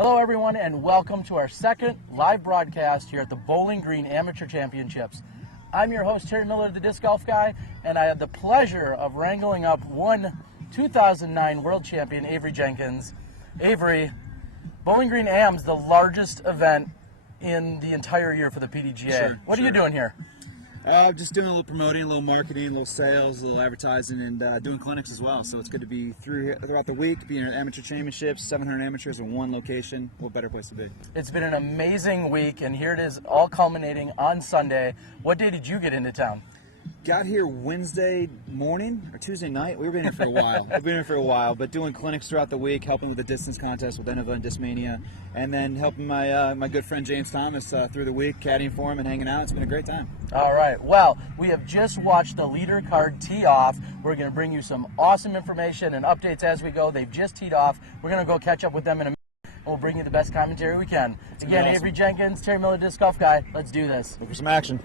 Hello everyone and welcome to our second live broadcast here at the Bowling Green Amateur Championships. I'm your host Terry Miller, the Disc Golf Guy, and I had the pleasure of wrangling up one 2009 World Champion, Avery Jenkins. Avery, Bowling Green Am's the largest event in the entire year for the PDGA. What are you doing here? Just doing a little promoting, a little marketing, a little sales, a little advertising, and doing clinics as well. So it's good to be throughout the week, being at amateur championships, 700 amateurs in one location. What better place to be? It's been an amazing week, and here it is all culminating on Sunday. What day did you get into town? Got here Wednesday morning or Tuesday night. We've been here for a while. We've been here for a while, but doing clinics throughout the week, helping with the distance contest with Innova and Discmania, and then helping my good friend James Thomas through the week, caddying for him and hanging out. It's been a great time. All right. Well, we have just watched the leader card tee off. We're going to bring you some awesome information and updates as we go. They've just teed off. We're going to go catch up with them in a minute. We'll bring you the best commentary we can. Again, awesome. Avery Jenkins, Terry Miller, Disc Golf Guy. Let's do this. Look for some action.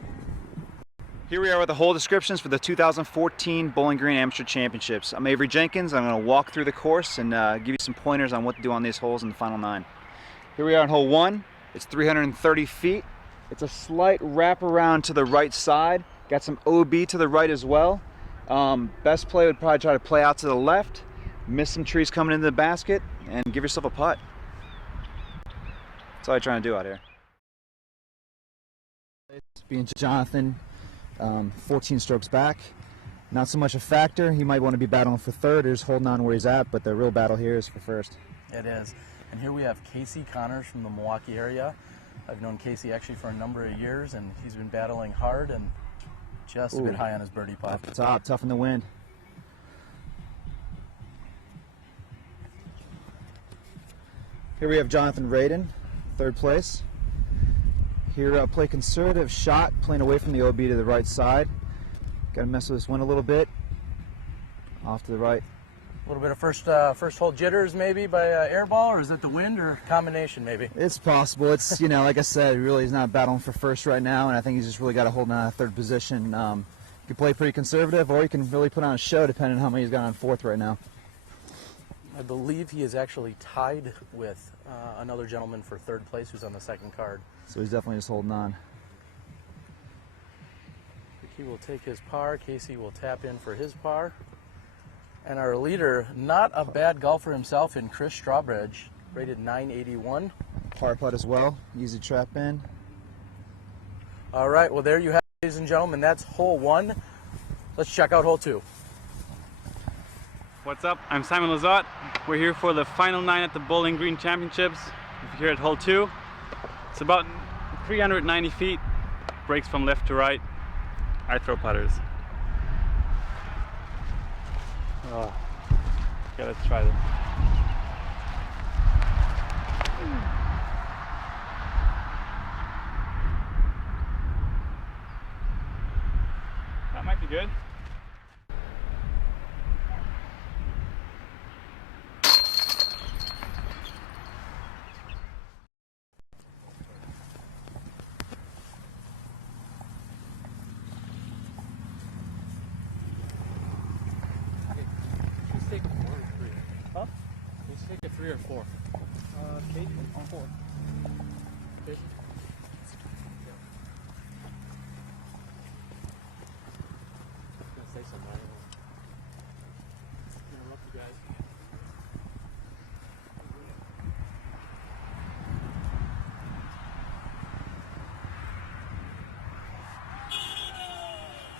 Here we are with the hole descriptions for the 2014 Bowling Green Amateur Championships. I'm Avery Jenkins. I'm going to walk through the course and give you some pointers on what to do on these holes in the final 9. Here we are on hole 1. It's 330 feet. It's a slight wraparound to the right side. Got some OB to the right as well. Best play would probably try to play out to the left, miss some trees coming into the basket, and give yourself a putt. That's all I'm trying to do out here. Being Jonathan. 14 strokes back. Not so much a factor. He might want to be battling for third or just holding on where he's at, but the real battle here is for first. It is. And here we have Casey Connors from the Milwaukee area. I've known Casey actually for a number of years, and he's been battling hard and just a bit high on his birdie putt. Off the top, tough in the wind. Here we have Jonathan Radin, third place. Here, play conservative shot, playing away from the OB to the right side. Got to mess with this wind a little bit. Off to the right. A little bit of first hole jitters maybe by air ball, or is it the wind, or combination maybe? It's possible. It's, you know, like I said, really he's not battling for first right now, and I think he's just really got to hold on to third position. You can play pretty conservative, or you can really put on a show depending on how many he's got on fourth right now. I believe he is actually tied with another gentleman for third place who's on the second card. So he's definitely just holding on. He will take his par. Casey will tap in for his par. And our leader, not a bad golfer himself, in Chris Strawbridge, rated 981. Par putt as well. Easy trap in. All right, well there you have it, ladies and gentlemen. That's hole 1. Let's check out hole 2. What's up? I'm Simon Lazat. We're here for the final 9 at the Bowling Green Championships. We're here at hole 2. It's about 390 feet, breaks from left to right. I throw putters. Oh, okay, let's try this. That might be good. Take a 4 or 3. Huh? Let's take a 3 or 4. Kate on 4. Kate? I was gonna say something. I don't know. Interrupt you guys.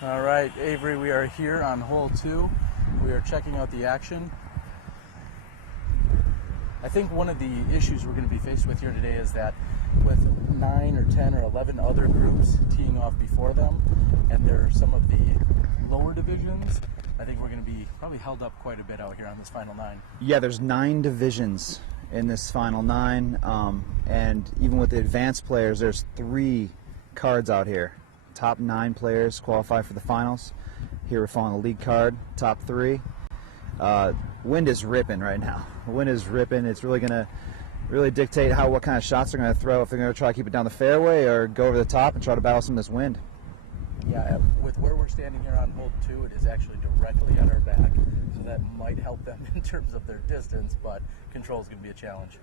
All right, Avery, we are here on hole 2. We are checking out the action. I think one of the issues we're going to be faced with here today is that with 9 or 10 or 11 other groups teeing off before them, and there are some of the lower divisions, I think we're going to be probably held up quite a bit out here on this final 9. Yeah, there's 9 divisions in this final 9, and even with the advanced players, there's 3 cards out here. Top 9 players qualify for the finals. Here we're following the league card, top 3. Wind is ripping right now. The wind is ripping. It's really going to dictate what kind of shots they're going to throw, if they're going to try to keep it down the fairway or go over the top and try to battle some of this wind. Yeah, with where we're standing here on hole 2, it is actually directly on our back, so that might help them in terms of their distance, but control is going to be a challenge.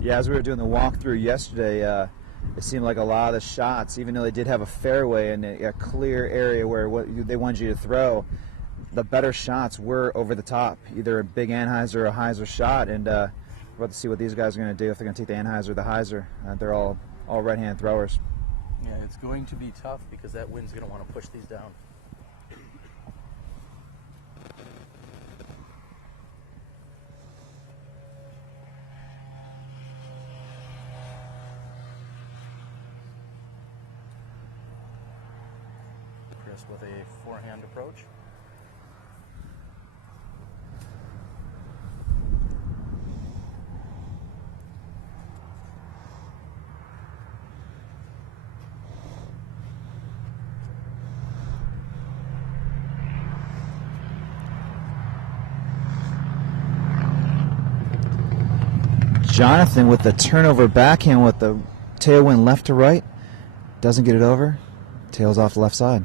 Yeah, as we were doing the walkthrough yesterday, it seemed like a lot of the shots, even though they did have a fairway and a clear area where they wanted you to throw, the better shots were over the top, either a big Anheuser or a Heiser shot. And we're about to see what these guys are going to do, if they're going to take the Anheuser or the Heiser. They're all right-hand throwers. Yeah, it's going to be tough because that wind's going to want to push these down. Chris with a forehand approach. Jonathan with the turnover backhand with the tailwind left to right. Doesn't get it over. Tails off the left side.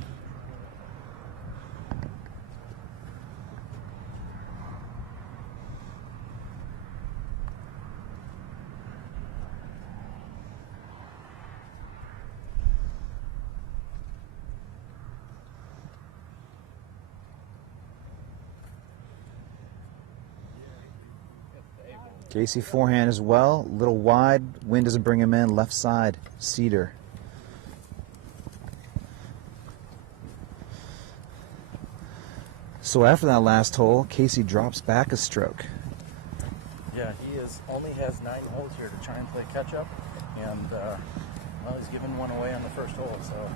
Casey forehand as well, a little wide, wind doesn't bring him in, left side, cedar. So after that last hole, Casey drops back a stroke. Yeah, he only has 9 holes here to try and play catch up, and well, he's given one away on the first hole, so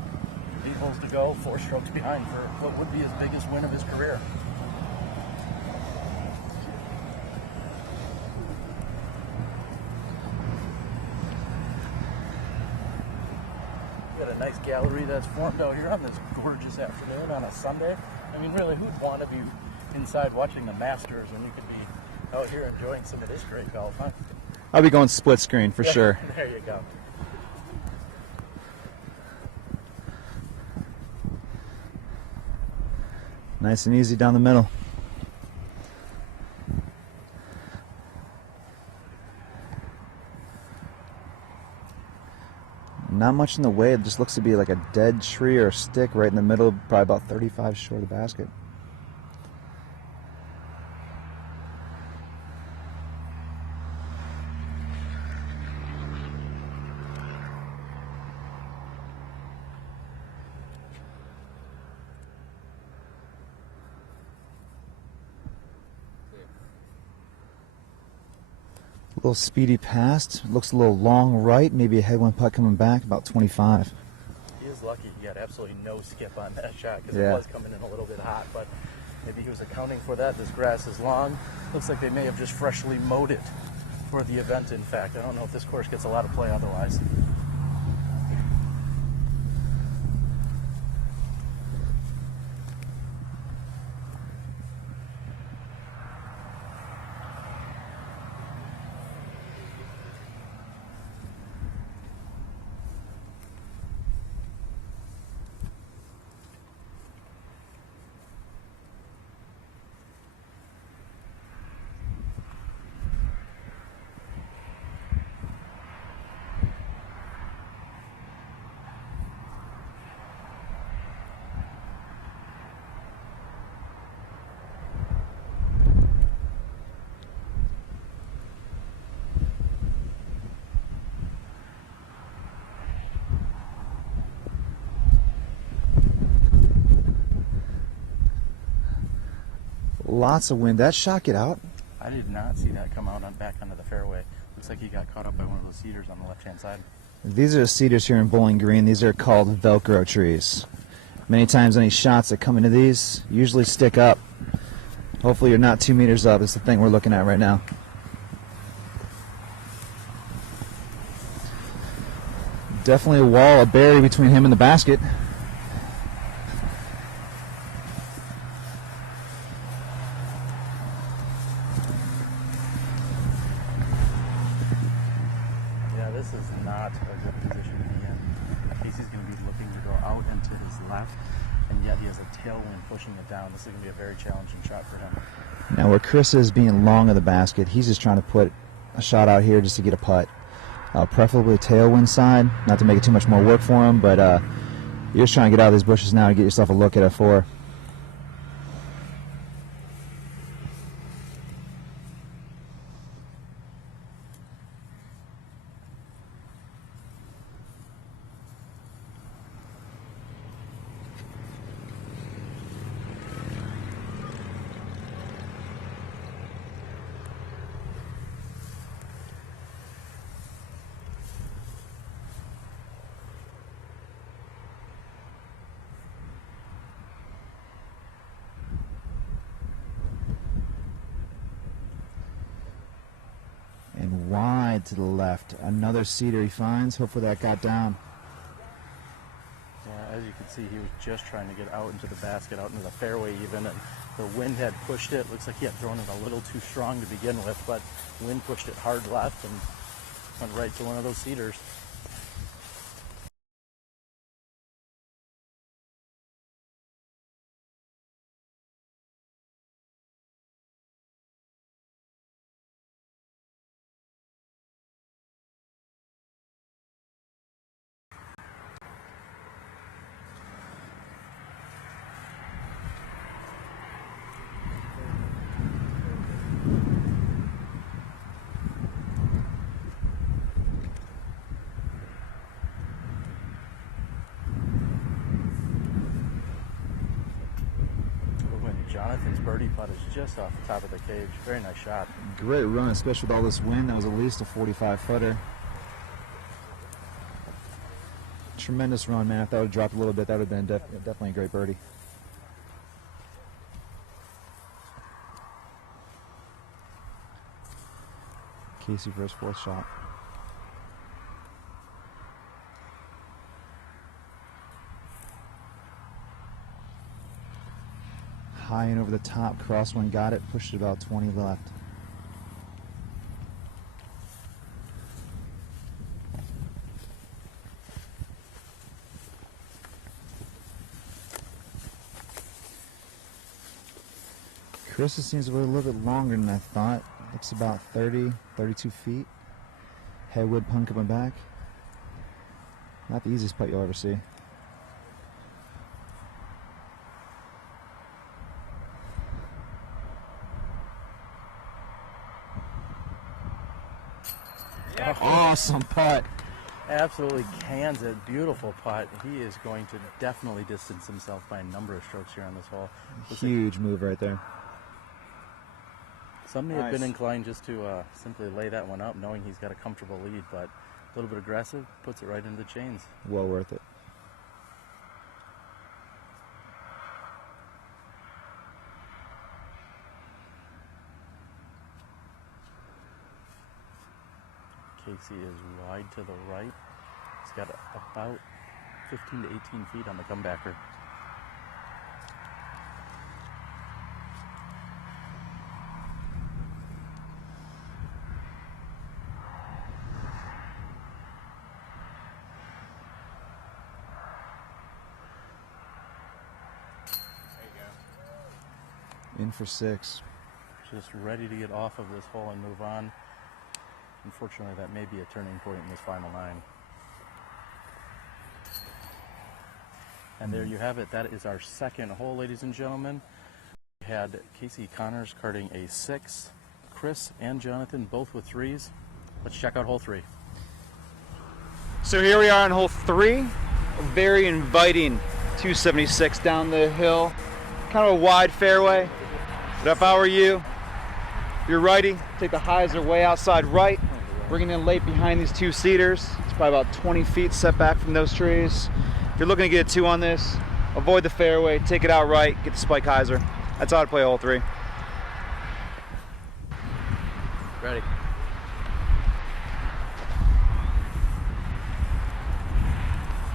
8 holes to go, 4 strokes behind for what would be his biggest win of his career. Got a nice gallery that's formed out here on this gorgeous afternoon on a Sunday. I mean, really, who'd want to be inside watching the Masters when you could be out here enjoying some of this great golf, huh? I'll be going split screen for sure. There you go. Nice and easy down the middle. Not much in the way. It just looks to be like a dead tree or a stick right in the middle, probably about 35 short of the basket. A little speedy past, looks a little long right, maybe a headwind putt coming back, about 25. He is lucky he got absolutely no skip on that shot because Yeah. it was coming in a little bit hot, but maybe he was accounting for that. This grass is long. Looks like they may have just freshly mowed it for the event, in fact. I don't know if this course gets a lot of play otherwise. Lots of wind. That shot get out? I did not see that come out back onto the fairway. Looks like he got caught up by one of those cedars on the left-hand side. These are the cedars here in Bowling Green. These are called Velcro trees. Many times any shots that come into these usually stick up. Hopefully you're not 2 meters up. It's the thing we're looking at right now. Definitely a wall, a barrier between him and the basket. Yeah, this is not a good position to be in. Casey's going to be looking to go out and to his left, and yet he has a tailwind pushing it down. This is going to be a very challenging shot for him. Now where Chris is being long of the basket, he's just trying to put a shot out here just to get a putt. Preferably tailwind side, not to make it too much more work for him, but you're just trying to get out of these bushes now to get yourself a look at a 4. And wide to the left. Another cedar he finds. Hopefully that got down. Yeah, as you can see, he was just trying to get out into the basket, out into the fairway even, and the wind had pushed it. Looks like he had thrown it a little too strong to begin with, but wind pushed it hard left and went right to one of those cedars. Jonathan's birdie putt is just off the top of the cage. Very nice shot. Great run, especially with all this wind. That was at least a 45-footer. Tremendous run, man. If that would have dropped a little bit, that would have been definitely a great birdie. Casey for his 4th shot. High and over the top, crosswind got it, pushed it about 20 left. Chris seems to be a little bit longer than I thought. Looks about 30, 32 feet. Headwood pun coming back. Not the easiest putt you'll ever see. Awesome putt. Absolutely cans it. Beautiful putt. He is going to definitely distance himself by a number of strokes here on this hole. Huge move right there. Some may have been inclined just to simply lay that one up, knowing he's got a comfortable lead, but a little bit aggressive, puts it right into the chains. Well worth it. Casey is wide to the right. He's got about 15 to 18 feet on the comebacker. In for 6. Just ready to get off of this hole and move on. Unfortunately, that may be a turning point in this final 9. And there you have it. That is our 2nd hole, ladies and gentlemen. We had Casey Connors carding a 6. Chris and Jonathan both with 3s. Let's check out hole 3. So here we are on hole 3. A very inviting 276 down the hill. Kind of a wide fairway. But if I were you, you're righty, take the hyzer way outside right, bringing in late behind these 2 cedars. It's probably about 20 feet set back from those trees. If you're looking to get a 2 on this, avoid the fairway, take it out right, get the spike hyzer. That's how to play hole 3. Ready.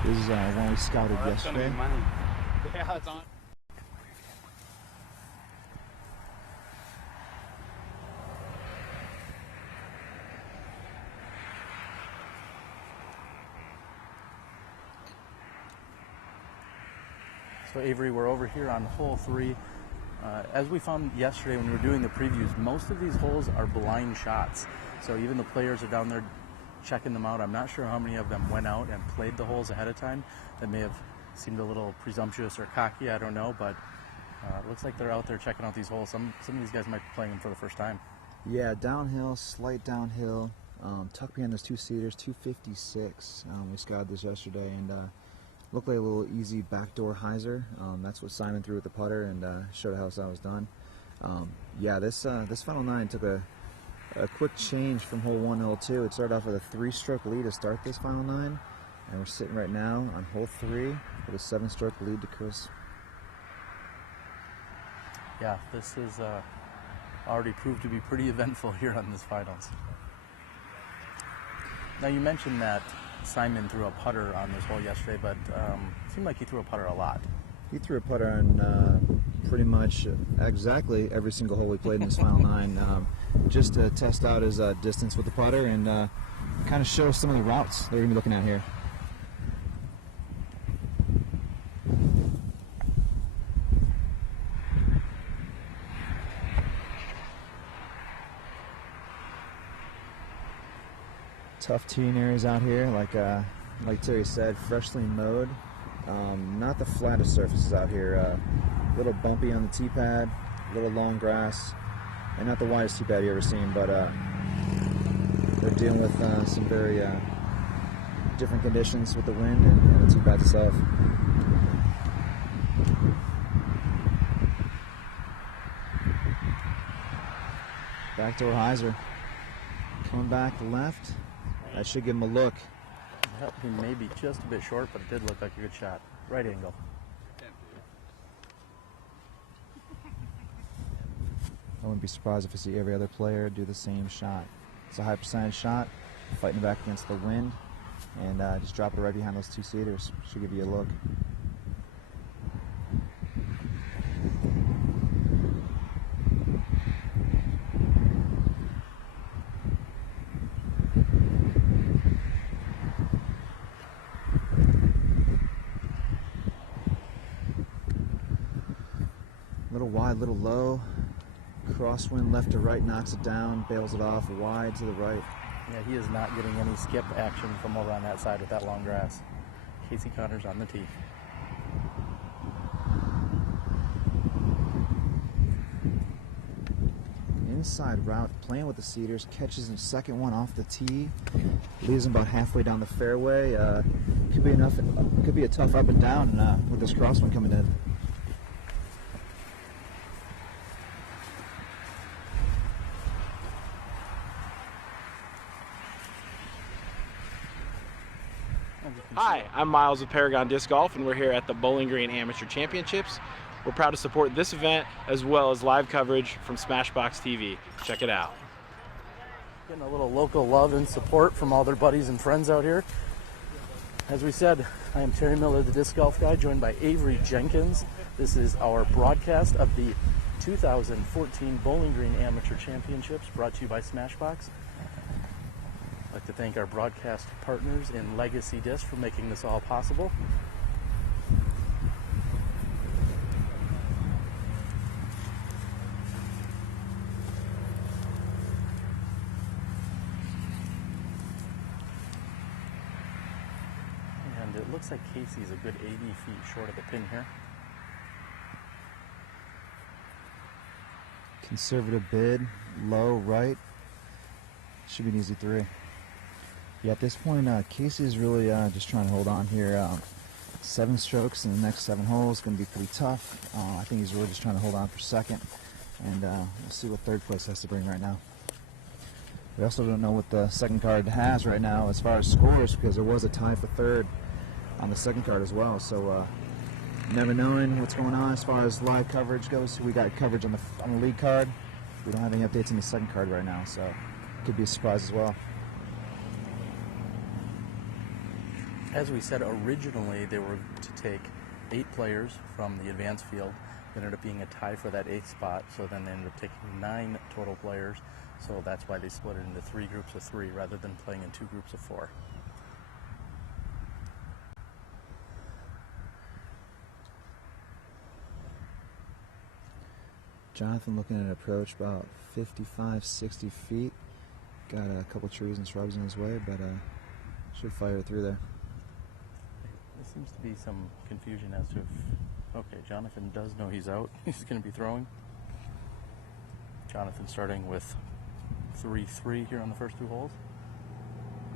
This is one we scouted yesterday. Yeah, it's on. So Avery, we're over here on hole 3. As we found yesterday when we were doing the previews, most of these holes are blind shots. So even the players are down there checking them out. I'm not sure how many of them went out and played the holes ahead of time. That may have seemed a little presumptuous or cocky, I don't know, but it looks like they're out there checking out these holes. Some of these guys might be playing them for the first time. Yeah, downhill, slight downhill. Tucked behind those two-seaters, 256. We scouted this yesterday, and looked like a little easy backdoor hyzer. That's what Simon threw with the putter, and showed how that was done. Yeah, this final 9 took a quick change from hole 1 to hole 2. It started off with a 3-stroke lead to start this final 9, and we're sitting right now on hole 3 with a 7-stroke lead to Chris. Yeah, this is already proved to be pretty eventful here on this finals. Now you mentioned that Simon threw a putter on this hole yesterday, but it seemed like he threw a putter a lot. He threw a putter on pretty much exactly every single hole we played in this final 9, just to test out his distance with the putter and kind of show some of the routes that we're going to be looking at here. Tough teeing areas out here, like Terry said, freshly mowed. Not the flattest surfaces out here. A little bumpy on the tee pad, a little long grass, and not the widest tee pad you've ever seen, but we're dealing with some very different conditions with the wind and the tee pad itself. Backdoor hyzer. Coming back left. That should give him a look. Yep, he may be just a bit short, but it did look like a good shot. Right angle. I wouldn't be surprised if I see every other player do the same shot. It's a high percentage shot, fighting back against the wind, and just drop it right behind those two-seaters. Should give you a look. Little wide, little low. Crosswind left to right knocks it down, bails it off wide to the right. Yeah, he is not getting any skip action from over on that side with that long grass. Casey Connors on the tee. Inside route, playing with the Cedars, catches him second one off the tee, leaves him about halfway down the fairway. Could be enough. Could be a tough up and down with this crosswind coming in. Hi, I'm Miles with Paragon Disc Golf, and we're here at the Bowling Green Amateur Championships. We're proud to support this event as well as live coverage from SmashboxxTV. Check it out. Getting a little local love and support from all their buddies and friends out here. As we said, I am Terry Miller, the Disc Golf Guy, joined by Avery Jenkins. This is our broadcast of the 2014 Bowling Green Amateur Championships, brought to you by Smashbox. I'd like to thank our broadcast partners in Legacy Disc for making this all possible. And it looks like Casey's a good 80 feet short of the pin here. Conservative bid, low right. Should be an easy 3. Yeah, at this point, Casey is really just trying to hold on here. 7 strokes in the next 7 holes, going to be pretty tough. I think he's really just trying to hold on for second, and we'll see what third place has to bring right now. We also don't know what the second card has right now as far as scores, because there was a tie for third on the second card as well. So never knowing what's going on as far as live coverage goes. We got coverage on the lead card. We don't have any updates on the second card right now, so it could be a surprise as well. As we said, originally they were to take 8 players from the advanced field. It ended up being a tie for that 8th spot, so then they ended up taking 9 total players. So that's why they split it into 3 groups of 3 rather than playing in 2 groups of 4. Jonathan looking at an approach about 55, 60 feet. got a couple trees and shrubs in his way, but should fire it through there. There seems to be some confusion as to if, okay, Jonathan does know he's out. He's going to be throwing. Jonathan starting with 3-3 here on the first two holes.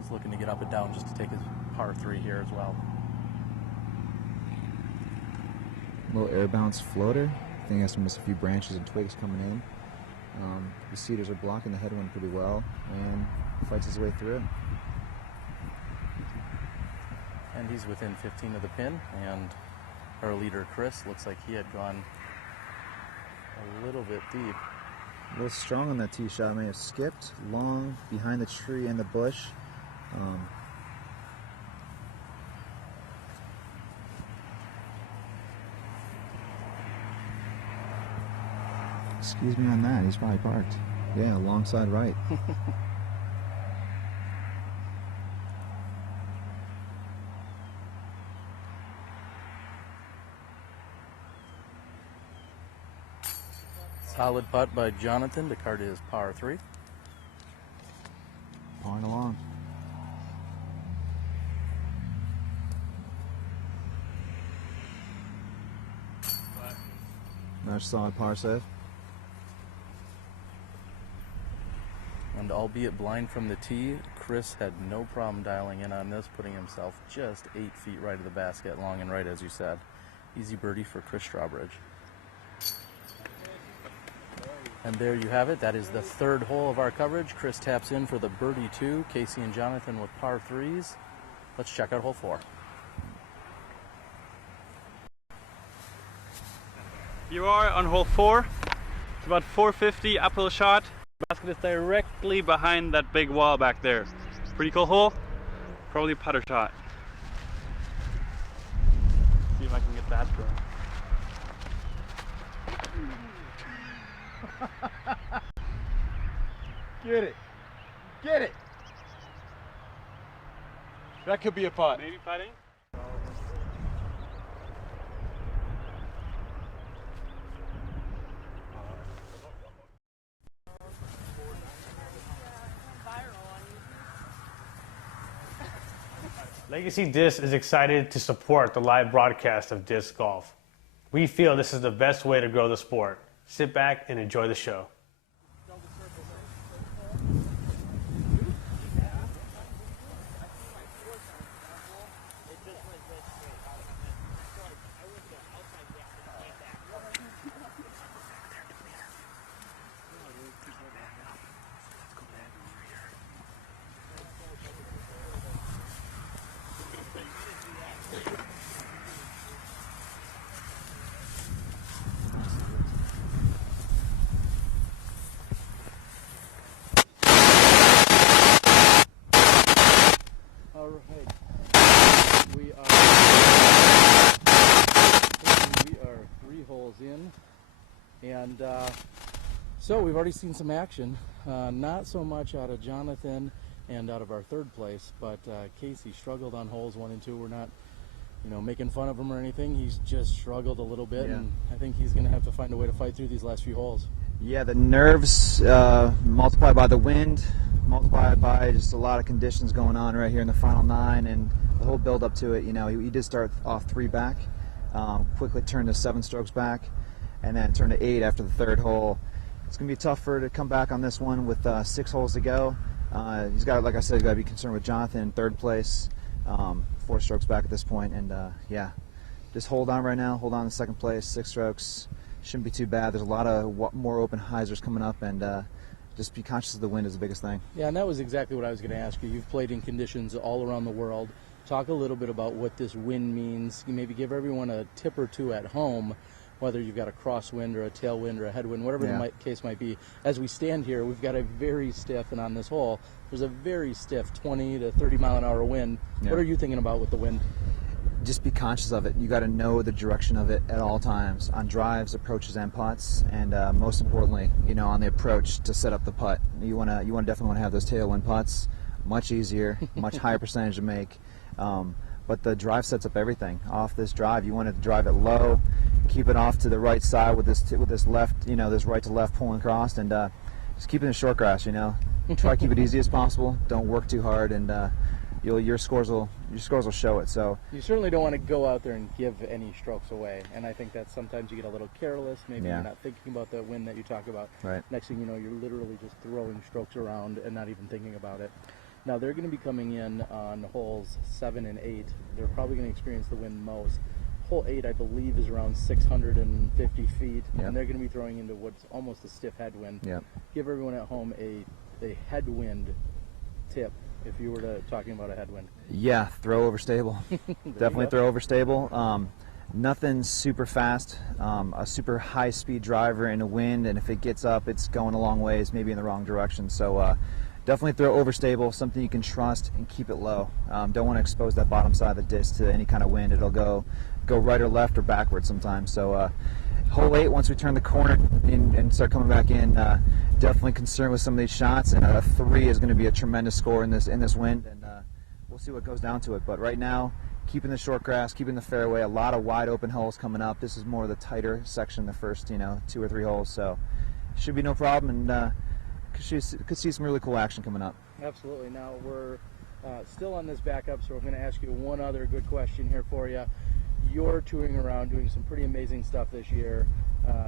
He's looking to get up and down just to take his par 3 here as well. Little air bounce floater. I think he has to miss a few branches and twigs coming in. The cedars are blocking the headwind pretty well, and fights his way through. And he's within 15 of the pin, and our leader Chris looks like he had gone a little bit deep. A little strong on that tee shot. May have skipped long behind the tree and the bush. Excuse me on that. He's probably parked. Yeah, alongside right. Solid putt by Jonathan to card his par 3. Pawing along. Nice solid par save. And albeit blind from the tee, Chris had no problem dialing in on this, putting himself just 8 feet right of the basket, long and right, as you said. Easy birdie for Chris Strawbridge. And there you have it. That is the third hole of our coverage. Chris taps in for the birdie 2. Casey and Jonathan with par 3s. Let's check out hole 4. You are on hole 4. It's about 450 uphill shot. Basket is directly behind that big wall back there. Pretty cool hole. Probably a putter shot. See if I can get that going. Get it. Get it. That could be a putt. Maybe putting. Legacy Disc is excited to support the live broadcast of disc golf. We feel this is the best way to grow the sport. Sit back and enjoy the show. And so we've already seen some action, not so much out of Jonathan and out of our third place, but Casey struggled on holes 1 and 2. We're not, making fun of him or anything. He's just struggled a little bit, and I think he's going to have to find a way to fight through these last few holes. Yeah, the nerves multiplied by the wind, multiplied by just a lot of conditions going on right here in the final 9, and the whole build up to it. He did start off 3 back, quickly turned to 7 strokes back, and then turned to 8 after the third hole. It's going to be tough for her to come back on this one with 6 holes to go. He's got, like I said, he's got to be concerned with Jonathan in 3rd place, 4 strokes back at this point, and yeah, just hold on right now. Hold on to 2nd place, 6 strokes. Shouldn't be too bad. There's a lot of more open hyzers coming up, and just be conscious of the wind is the biggest thing. Yeah, and that was exactly what I was going to ask you. You've played in conditions all around the world. Talk a little bit about what this wind means. You maybe give everyone a tip or two at home, whether you've got a crosswind or a tailwind or a headwind, whatever the case might be. As we stand here, we've got a very stiff, and on this hole, there's a very stiff 20 to 30 mile an hour wind. Yeah. What are you thinking about with the wind? Just be conscious of it. You got to know the direction of it at all times, on drives, approaches, and putts, and most importantly, on the approach to set up the putt. You want to definitely want to have those tailwind putts. Much easier, much higher percentage to make. But the drive sets up everything. Off this drive, you want to drive it low, keep it off to the right side with this left, this right to left pulling across, and just keep it in short grass. try to keep it easy as possible. Don't work too hard, and your scores will show it. So you certainly don't want to go out there and give any strokes away, and I think that sometimes you get a little careless. Maybe you're not thinking about the win that you talk about. Right. Next thing you know, you're literally just throwing strokes around and not even thinking about it. Now they're going to be coming in on holes 7 and 8. They're probably going to experience the wind most. Hole 8, I believe, is around 650 feet, and they're going to be throwing into what's almost a stiff headwind. Yep. Give everyone at home a headwind tip if you were talking about a headwind. Yeah, throw over stable. Definitely throw over stable. Nothing super fast. A super high-speed driver in a wind, and if it gets up, it's going a long ways, maybe in the wrong direction. So definitely throw over stable, something you can trust, and keep it low. Don't want to expose that bottom side of the disc to any kind of wind. It'll go right or left or backwards sometimes. So hole 8, once we turn the corner and start coming back in, definitely concerned with some of these shots, and a 3 is going to be a tremendous score in this wind, and we'll see what goes down to it. But right now, keeping the short grass, keeping the fairway, a lot of wide open holes coming up. This is more of the tighter section, the first 2 or 3 holes, so should be no problem, and could see some really cool action coming up. Absolutely. Now we're still on this backup, so I'm going to ask you one other good question here for you. You're touring around doing some pretty amazing stuff this year.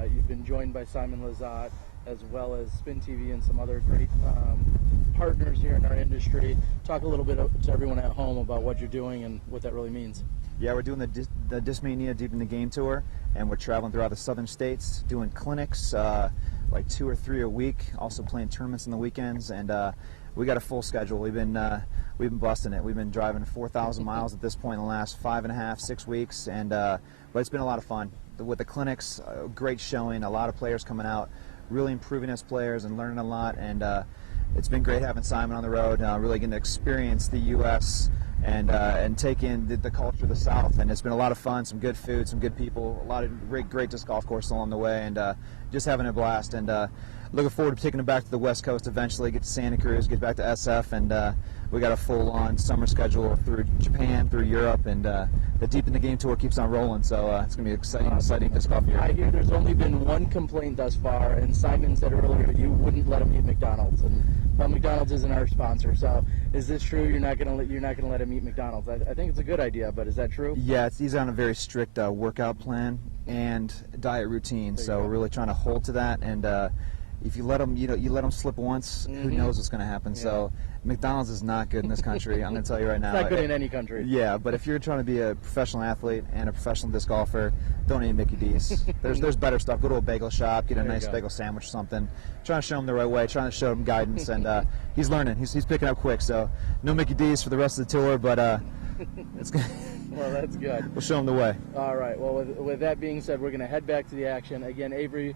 You've been joined by Simon Lizotte, as well as Spin TV and some other great partners here in our industry. Talk a little bit to everyone at home about what you're doing and what that really means. Yeah, we're doing the Discmania Deep in the Game tour, and we're traveling throughout the southern states, doing clinics, like 2 or 3 a week, also playing tournaments on the weekends, and we got a full schedule. We've been busting it. We've been driving 4,000 miles at this point in the last 5.5, 6 weeks, and but it's been a lot of fun. With the clinics, great showing, a lot of players coming out, really improving as players and learning a lot, and it's been great having Simon on the road, really getting to experience the U.S. and take in the culture of the South, and it's been a lot of fun, some good food, some good people, a lot of great disc golf courses along the way, and just having a blast, and looking forward to taking it back to the West Coast eventually, get to Santa Cruz, get back to SF, and we got a full-on summer schedule through Japan, through Europe, and the Deep in the Game tour keeps on rolling, so it's going to be exciting disc golf year. I hear there's only been one complaint thus far, and Simon said earlier you wouldn't let him eat McDonald's, and well, McDonald's isn't our sponsor, so is this true? You're not going to let him eat McDonald's? I think it's a good idea, but is that true? Yeah, he's on a very strict workout plan and diet routine, so we're really trying to hold to that, and if you let him, you let him slip once, who knows what's going to happen. Yeah. So McDonald's is not good in this country. I'm going to tell you right now. It's not good in any country. Yeah, but if you're trying to be a professional athlete and a professional disc golfer, don't eat Mickey D's. There's better stuff. Go to a bagel shop, get a nice bagel sandwich or something. Trying to show him the right way, trying to show him guidance, and he's learning. He's picking up quick. So no Mickey D's for the rest of the tour, but it's good. Well, that's good. We'll show him the way. All right. Well, with that being said, we're going to head back to the action. Again, Avery,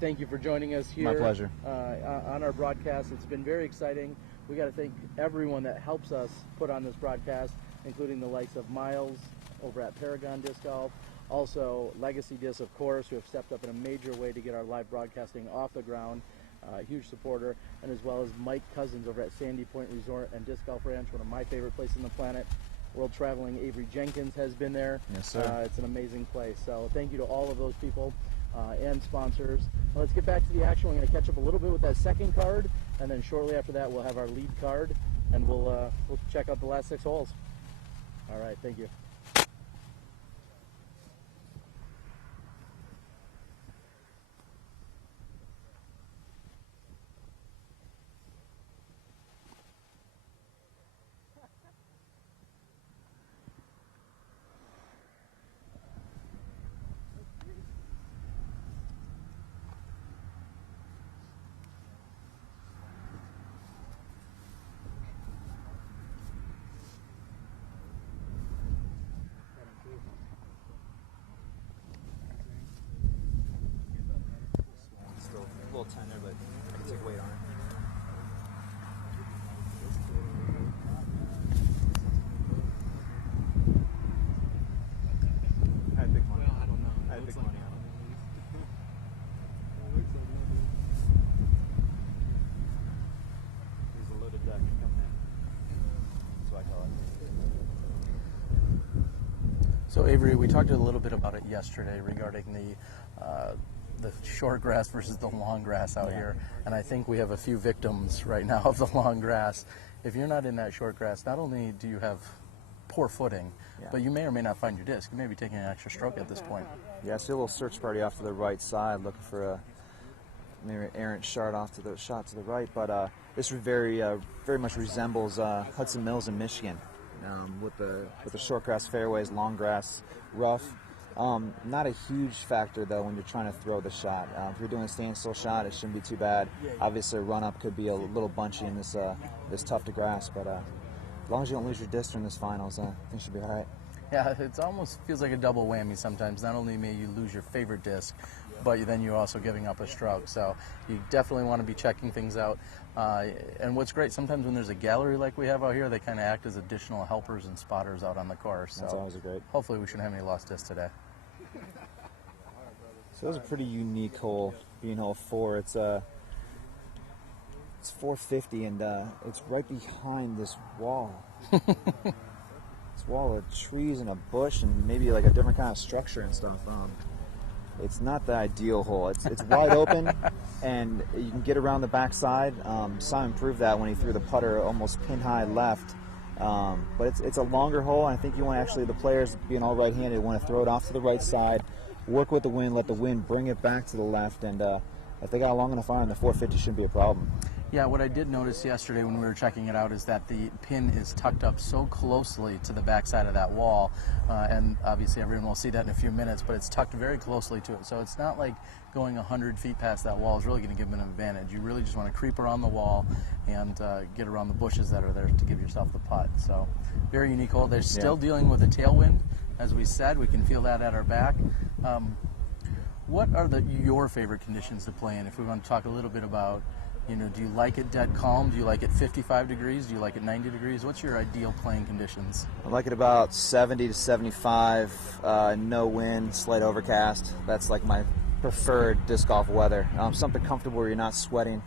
thank you for joining us here. My pleasure. On our broadcast. It's been very exciting. We got to thank everyone that helps us put on this broadcast, including the likes of Miles over at Paragon Disc Golf, also Legacy Disc, of course, who have stepped up in a major way to get our live broadcasting off the ground. Huge supporter, and as well as Mike Cousins over at Sandy Point Resort and Disc Golf Ranch, one of my favorite places on the planet. World traveling Avery Jenkins has been there. Yes, sir. It's an amazing place. So thank you to all of those people and sponsors. Now let's get back to the action. We're going to catch up a little bit with that second card, and then shortly after that we'll have our lead card, and we'll check out the last 6 holes. All right, thank you. Still a little tender, but I can take weight on it. I had big money. Well, I don't know. I had big money on it. There's a loaded duck coming in. That's what I call it. So Avery, we talked a little bit about it yesterday regarding the short grass versus the long grass out here, and I think we have a few victims right now of the long grass. If you're not in that short grass, not only do you have poor footing, but you may or may not find your disc. You may be taking an extra stroke at this point. Yeah, I see a little search party off to the right side, looking for a maybe an errant shot to the right. But this very much resembles Hudson Mills in Michigan, with the short grass fairways, long grass, rough. Not a huge factor though when you're trying to throw the shot. If you're doing a standstill shot, it shouldn't be too bad. Obviously, a run up could be a little bunchy in this tough to grass, but as long as you don't lose your disc during this finals, I think you should be all right. Yeah, it almost feels like a double whammy sometimes. Not only may you lose your favorite disc, but then you're also giving up a stroke. So you definitely want to be checking things out. And what's great, sometimes when there's a gallery like we have out here, they kind of act as additional helpers and spotters out on the course. That's so always great. Hopefully we shouldn't have any lost discs today. So that's a pretty unique hole, being hole 4. It's 450, and it's right behind this wall. This wall of trees and a bush and maybe like a different kind of structure and stuff. It's not the ideal hole. It's wide open, and you can get around the backside. Simon proved that when he threw the putter almost pin high left. But it's a longer hole, and I think you want the players being all right-handed want to throw it off to the right side, work with the wind, let the wind bring it back to the left, and if they got a long enough iron, the 450 shouldn't be a problem. Yeah, what I did notice yesterday when we were checking it out is that the pin is tucked up so closely to the backside of that wall, and obviously everyone will see that in a few minutes, but it's tucked very closely to it. So it's not like going 100 feet past that wall is really going to give them an advantage. You really just want to creep around the wall and get around the bushes that are there to give yourself the putt. So very unique hole. They're still dealing with a tailwind, as we said. We can feel that at our back. What are your favorite conditions to play in? If we want to talk a little bit about, do you like it dead calm? Do you like it 55 degrees? Do you like it 90 degrees? What's your ideal playing conditions? I like it about 70 to 75, no wind, slight overcast. That's like my preferred disc golf weather. Something comfortable where you're not sweating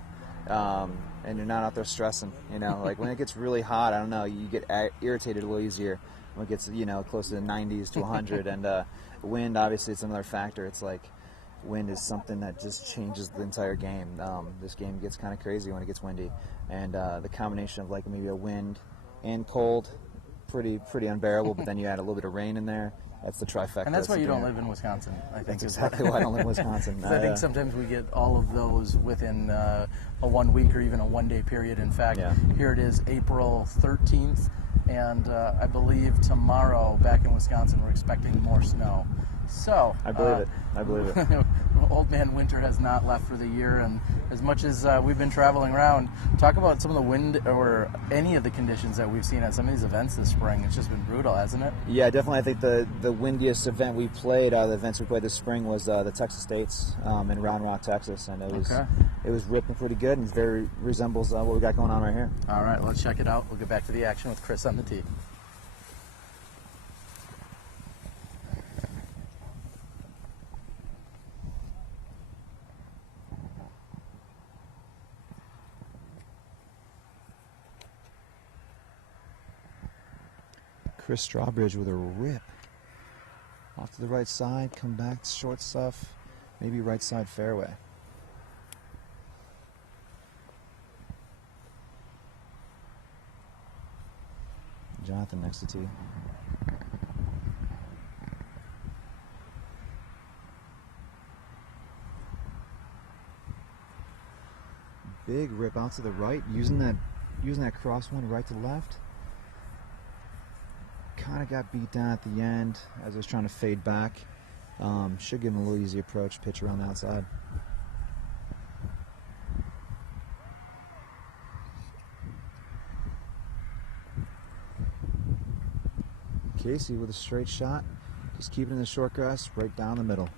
and you're not out there stressing. Like when it gets really hot, I don't know, you get irritated a little easier when it gets close to the 90s to 100. And wind, obviously, it's another factor. It's like wind is something that just changes the entire game. This game gets kind of crazy when it gets windy, and the combination of like maybe a wind and cold, pretty unbearable. But then you add a little bit of rain in there. That's the trifecta. And that's why you don't live in Wisconsin, I think. That's exactly why I don't live in Wisconsin. I think sometimes we get all of those within a 1 week or even a 1 day period. In fact, here it is April 13th, and I believe tomorrow back in Wisconsin we're expecting more snow. So I believe it. Old man winter has not left for the year, and as much as we've been traveling around, talk about some of the wind or any of the conditions that we've seen at some of these events this spring. It's just been brutal, hasn't it? Yeah, definitely. I think the windiest event we played out of the events we played this spring was the Texas States in Round Rock, Texas, and it was ripping pretty good, and very resembles what we got going on right here. All right, let's check it out. We'll get back to the action with Chris on the tee. Chris Strawbridge with a rip. Off to the right side, come back, short stuff, maybe right side fairway. Jonathan next to tee. Big rip out to the right, using that crosswind right to left. Kind of got beat down at the end as I was trying to fade back. Should give him a little easy approach, pitch around the outside. Casey with a straight shot, just keeping the short grass right down the middle.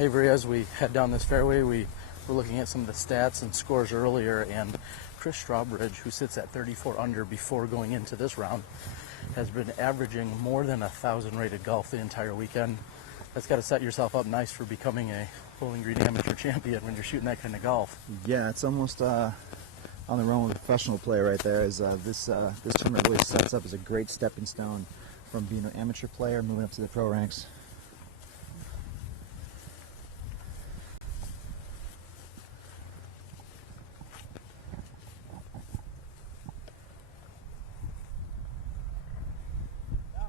Avery, as we head down this fairway, we were looking at some of the stats and scores earlier, and Chris Strawbridge, who sits at 34 under before going into this round, has been averaging more than 1,000 rated golf the entire weekend. That's got to set yourself up nice for becoming a Bowling Green amateur champion when you're shooting that kind of golf. Yeah, it's almost on the run with a professional player right there. This tournament really sets up as a great stepping stone from being an amateur player moving up to the pro ranks.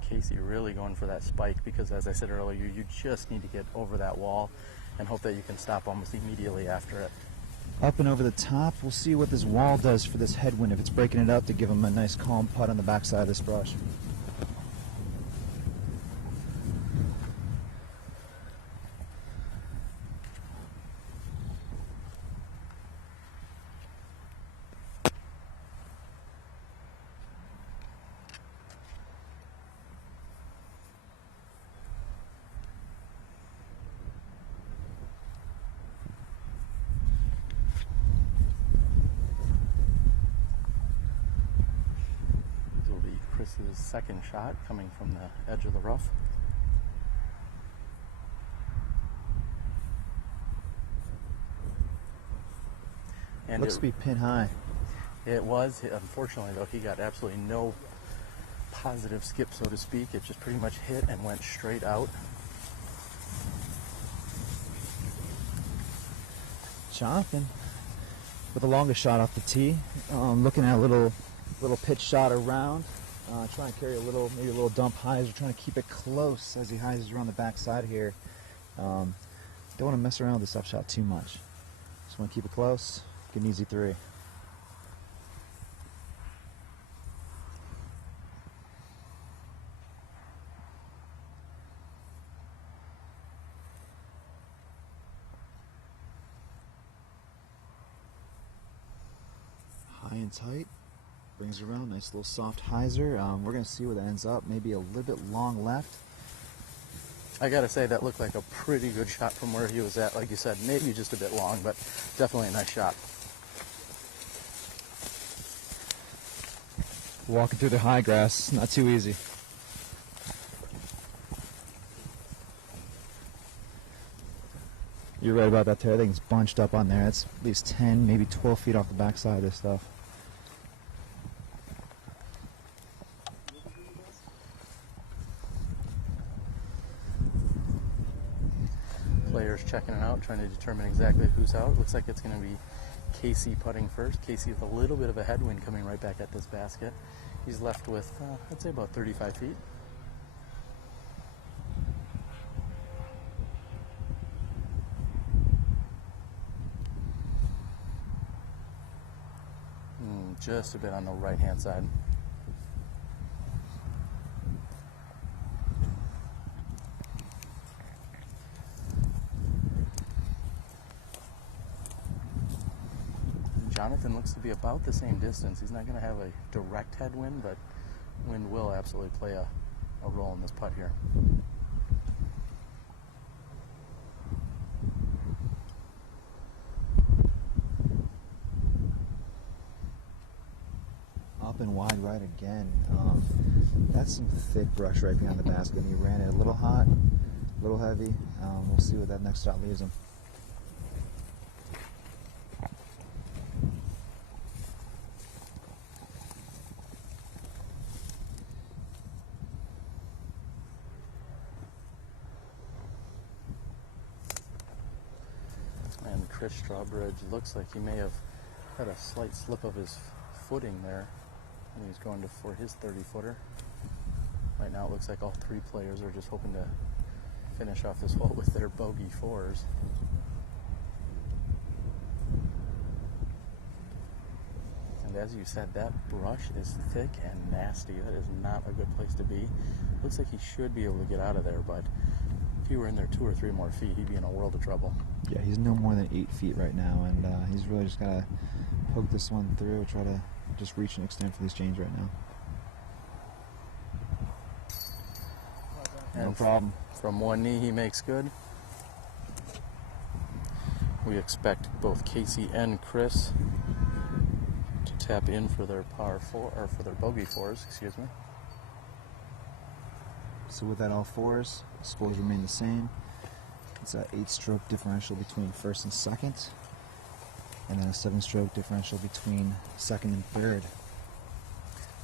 Casey really going for that spike because, as I said earlier, you just need to get over that wall and hope that you can stop almost immediately after it. Up and over the top, we'll see what this wall does for this headwind, if it's breaking it up to give him a nice calm putt on the backside of this brush. Chris's second shot coming from the edge of the rough. And looks to be pin high. It was. Unfortunately, though, he got absolutely no positive skip, so to speak. It just pretty much hit and went straight out. Jonathan with the longest shot off the tee, looking at a little pitch shot around, trying to carry maybe a little dump hyzer, trying to keep it close as he hyzers around the backside here. Don't want to mess around with this upshot too much. Just want to keep it close, get an easy 3. High and tight. Brings around, nice little soft hyzer. We're going to see where that ends up. Maybe a little bit long left. I got to say, that looked like a pretty good shot from where he was at. Like you said, maybe just a bit long, but definitely a nice shot. Walking through the high grass, not too easy. You're right about that, Terry. I think it's bunched up on there. It's at least 10, maybe 12 feet off the backside of this stuff. Players checking it out, trying to determine exactly who's out. Looks like it's going to be Casey putting first. Casey with a little bit of a headwind coming right back at this basket. He's left with, I'd say, about 35 feet. Just a bit on the right-hand side. Jonathan looks to be about the same distance. He's not going to have a direct headwind, but wind will absolutely play a role in this putt here. Up and wide right again. That's some thick brush right behind the basket. He ran it a little hot, a little heavy. We'll see what that next shot leaves him. And Chris Strawbridge looks like he may have had a slight slip of his footing there, and he's going for his 30-footer. Right now it looks like all 3 players are just hoping to finish off this hole with their bogey 4s. And as you said, that brush is thick and nasty. That is not a good place to be. Looks like he should be able to get out of there, but if he were in there 2 or 3 more feet, he'd be in a world of trouble. Yeah, he's no more than 8 feet right now, and he's really just got to poke this one through, try to just reach and extend for these chains right now. And no problem. From one knee, he makes good. we expect both Casey and Chris to tap in for their par 4 or for their bogey 4s, excuse me. So with that all 4s, scores remain the same. It's an 8-stroke differential between first and second, and then a 7-stroke differential between second and third.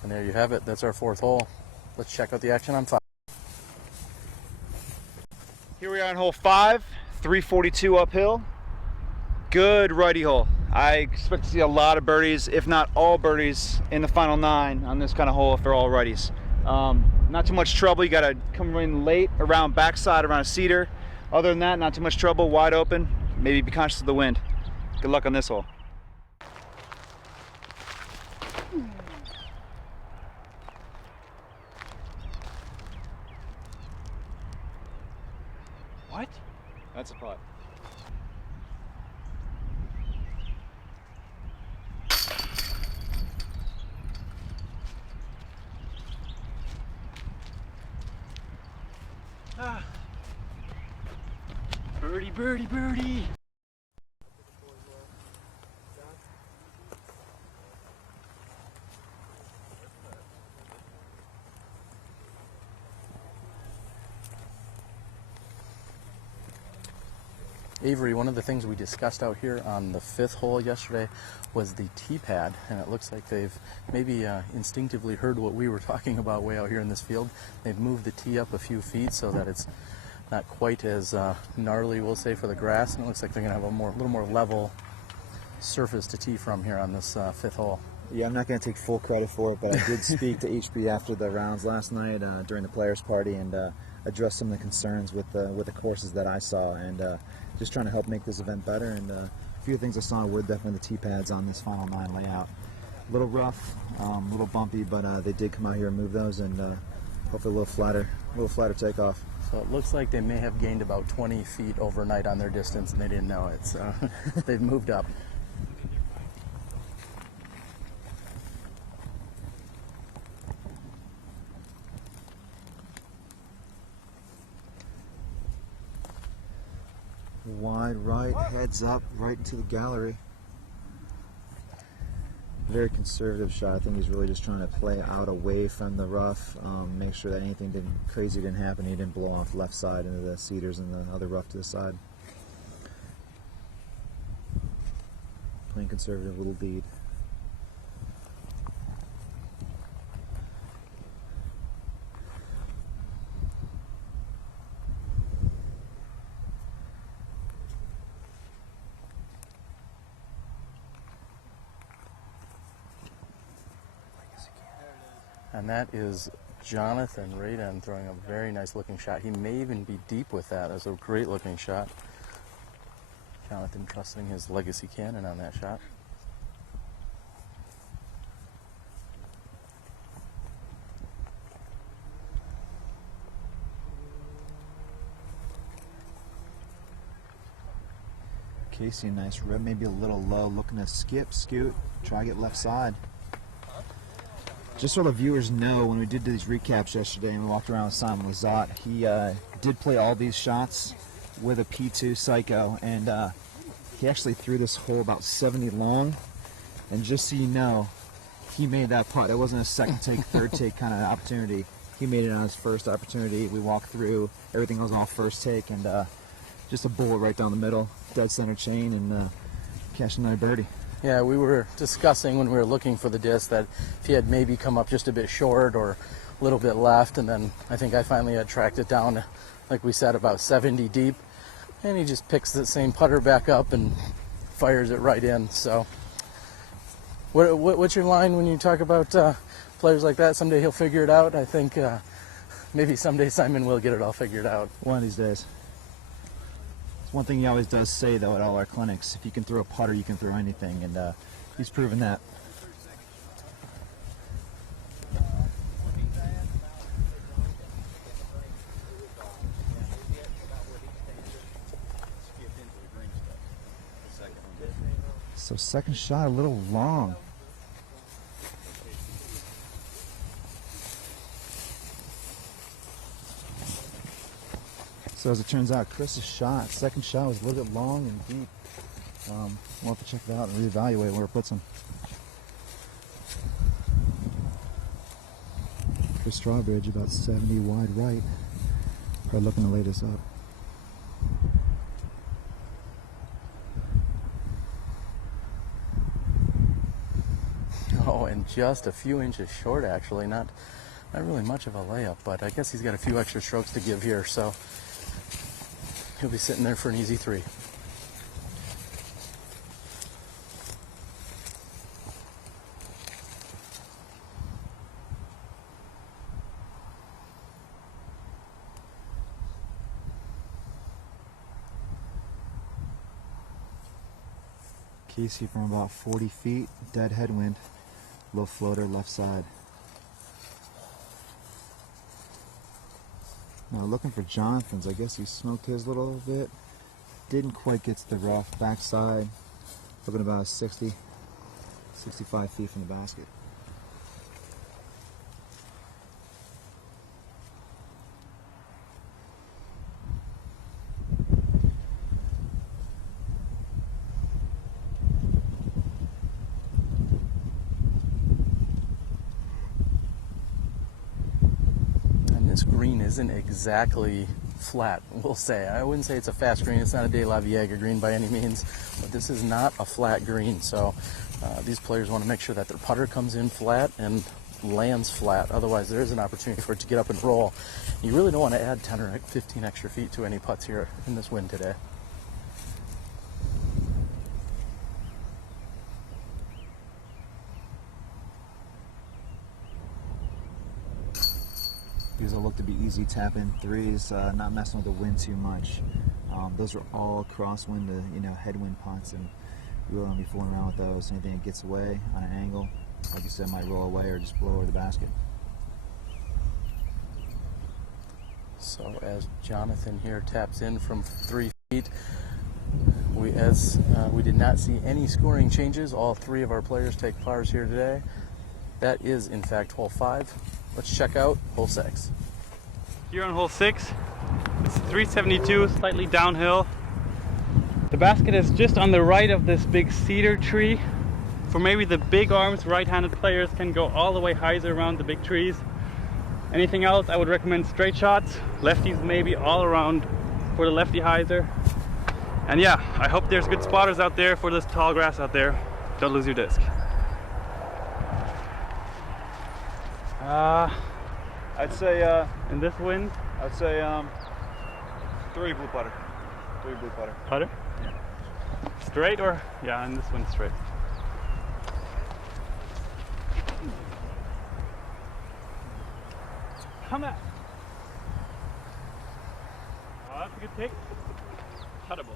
And there you have it. That's our 4th hole. Let's check out the action on 5. Here we are on hole 5, 342 uphill. Good righty hole. I expect to see a lot of birdies, if not all birdies, in the final 9 on this kind of hole if they're all righties. Not too much trouble. You got to come in late around backside, around a cedar. Other than that, not too much trouble, wide open. Maybe be conscious of the wind. Good luck on this hole. What? That's a putt. Ah. Birdie, birdie, birdie. Avery, one of the things we discussed out here on the 5th hole yesterday was the tee pad, and it looks like they've maybe instinctively heard what we were talking about way out here in this field. They've moved the tee up a few feet so that it's not quite as gnarly, we'll say, for the grass, and it looks like they're going to have a little more level surface to tee from here on this 5th hole. Yeah, I'm not going to take full credit for it, but I did speak to HB after the rounds last night during the players' party and address some of the concerns with the courses that I saw, and just trying to help make this event better. And a few things I saw were definitely the tee pads on this final 9 layout. A little rough, a little bumpy, but they did come out here and move those, and hopefully a little flatter takeoff. So it looks like they may have gained about 20 feet overnight on their distance, and they didn't know it. So they've moved up. Wide right, heads up, right into the gallery. Very conservative shot. I think he's really just trying to play out away from the rough, make sure that anything crazy didn't happen. He didn't blow off left side into the cedars and the other rough to the side. Playing conservative, little lead. And that is Jonathan Radin throwing a very nice looking shot. He may even be deep with that. That's a great looking shot. Jonathan trusting his legacy cannon on that shot. Casey, a nice rip, maybe a little low, looking to skip, scoot, try to get left side. Just so the viewers know, when we did these recaps yesterday and we walked around with Simon Lazat, he did play all these shots with a P2 Psycho, and he actually threw this hole about 70 long, and just so you know, he made that putt. It wasn't a second take, third take kind of opportunity. He made it on his first opportunity. We walked through, everything was all first take, and just a bullet right down the middle, dead center chain, and catch another birdie. Yeah, we were discussing when we were looking for the disc that if he had maybe come up just a bit short or a little bit left, and then I think I finally had tracked it down, like we said, about 70 deep, and he just picks the same putter back up and fires it right in. So what's your line when you talk about players like that? Someday he'll figure it out. I think maybe someday Simon will get it all figured out. One of these days. It's one thing he always does say, though, at all our clinics: if you can throw a putter, you can throw anything, and he's proven that. So second shot a little long. So as it turns out, Chris's shot, second shot, was a little bit long and deep. we'll have to check it out and reevaluate where it puts them. For Strawbridge, about 70 wide right. Probably looking to lay this up. Oh, and just a few inches short, actually. Not really much of a layup, but I guess he's got a few extra strokes to give here, so he'll be sitting there for an easy 3. Casey from about 40 feet, dead headwind, low floater left side. Now looking for Jonathan's, I guess he smoked his a little bit. Didn't quite get to the rough, backside, looking about 60, 65 feet from the basket. This green isn't exactly flat, we'll say. I wouldn't say it's a fast green. It's not a De La Viega green by any means, but this is not a flat green. So these players want to make sure that their putter comes in flat and lands flat. Otherwise, there is an opportunity for it to get up and roll. You really don't want to add 10 or 15 extra feet to any putts here in this wind today. These will look to be easy tap-in threes, not messing with the wind too much. Those are all crosswind to headwind putts, and you really want to be fooling around with those. Anything that gets away on an angle, like you said, might roll away or just blow over the basket. So as Jonathan here taps in from 3 feet, we did not see any scoring changes. All 3 of our players take pars here today. That is, in fact, hole 5. Let's check out hole 6. Here on hole 6, it's 372, slightly downhill. The basket is just on the right of this big cedar tree. For maybe the big arms, right-handed players can go all the way hyzer around the big trees. Anything else, I would recommend straight shots. Lefties maybe all around for the lefty hyzer. And yeah, I hope there's good spotters out there for this tall grass out there. Don't lose your disc. I'd say, in this wind, I'd say 3 blue putter. 3 blue putter. putter? Yeah. Straight or? Yeah, in this one straight. Come back. Oh, that's a good take. Puttable.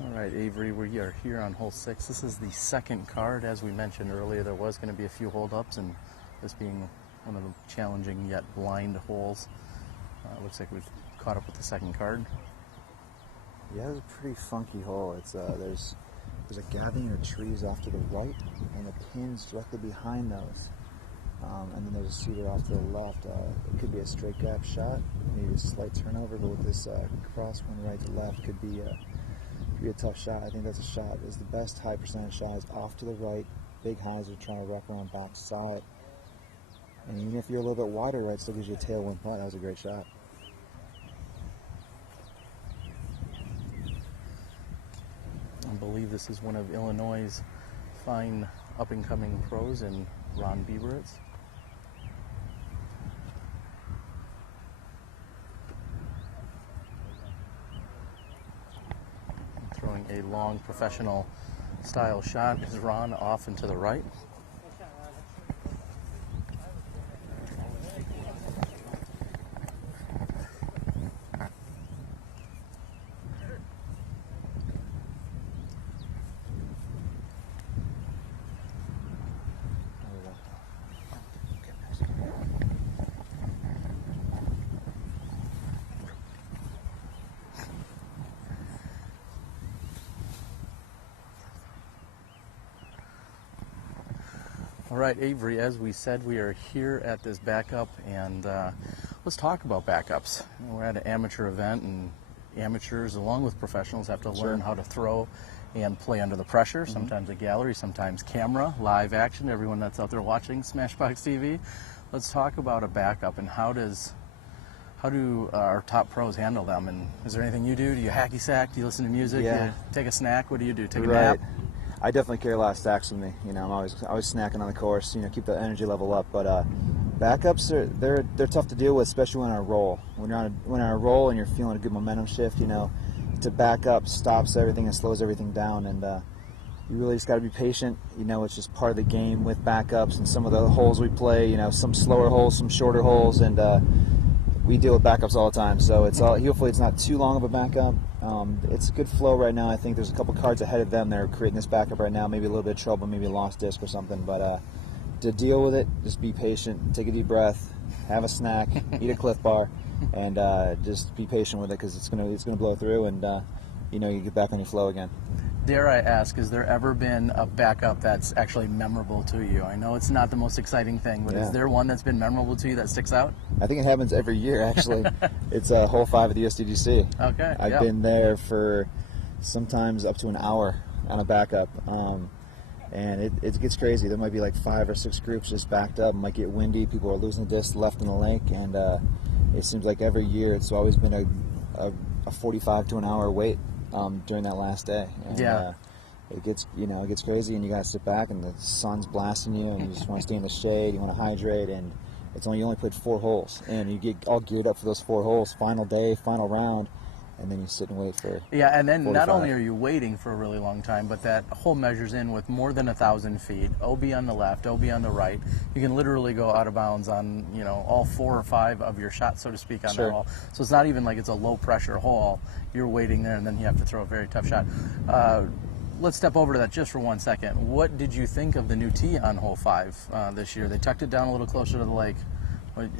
All right, Avery, we are here on hole 6. This is the second card. As we mentioned earlier, there was going to be a few holdups, and this being one of the challenging yet blind holes, looks like we've caught up with the second card. Yeah, it's a pretty funky hole. It's there's a gathering of trees off to the right, and the pins directly behind those. And then there's a cedar off to the left. It could be a straight gap shot, maybe a slight turnover, but with this crosswind right to left, could be a tough shot. I think that's a shot. It's the best high percentage shot is off to the right, big hyzer trying to wrap around back side. And even if you're a little bit wider right, it still gives you a tailwind putt. That was a great shot. I believe this is one of Illinois' fine up-and-coming pros in Ron Bieberitz. Throwing a long professional style shot is Ron off and to the right. All right, Avery, as we said, we are here at this backup, and let's talk about backups. We're at an amateur event, and amateurs, along with professionals, have to learn how to throw and play under the pressure, sometimes a gallery, sometimes camera, live action, everyone that's out there watching SmashboxxTV. Let's talk about a backup, and how do our top pros handle them? And is there anything you do? Do you hacky sack? Do you listen to music? Yeah. Do you take a snack? What do you do? Take a Right. nap? I definitely carry a lot of stacks with me. You know, I'm always snacking on the course. You know, keep the energy level up. But backups they're tough to deal with, especially when on a roll. When you're on a roll and you're feeling a good momentum shift, you know, to back up stops everything and slows everything down. And you really just got to be patient. You know, it's just part of the game with backups and some of the holes we play. You know, some slower holes, some shorter holes, and we deal with backups all the time. So it's hopefully it's not too long of a backup. It's a good flow right now. I think there's a couple cards ahead of them that are creating this backup right now. Maybe a little bit of trouble, maybe a lost disc or something. But to deal with it, just be patient, take a deep breath, have a snack, eat a Cliff Bar, and just be patient with it, because it's gonna blow through, and you know, you get back on your flow again. Dare I ask, has there ever been a backup that's actually memorable to you? I know it's not the most exciting thing, but is there one that's been memorable to you that sticks out? I think it happens every year, actually. It's hole 5 at the USDGC. Okay. I've been there for sometimes up to an hour on a backup, and it gets crazy. There might be like 5 or 6 groups just backed up. It might get windy. People are losing the disc left in the lake, and it seems like every year it's always been a 45 to an hour wait during that last day. And, it gets crazy, and you gotta sit back, and the sun's blasting you, and you just want to stay in the shade. You want to hydrate, and you only played 4 holes, and you get all geared up for those 4 holes. Final day, final round, and then you sit and wait for. Yeah, and then 45. not only are you waiting for a really long time, but that hole measures in with more than 1,000 feet. OB on the left, OB on the right. You can literally go out of bounds on, you know, all 4 or 5 of your shots, so to speak, on that hole. So it's not even like it's a low pressure hole. You're waiting there, and then you have to throw a very tough shot. Let's step over to that just for 1 second. What did you think of the new tee on hole 5 this year? They tucked it down a little closer to the lake.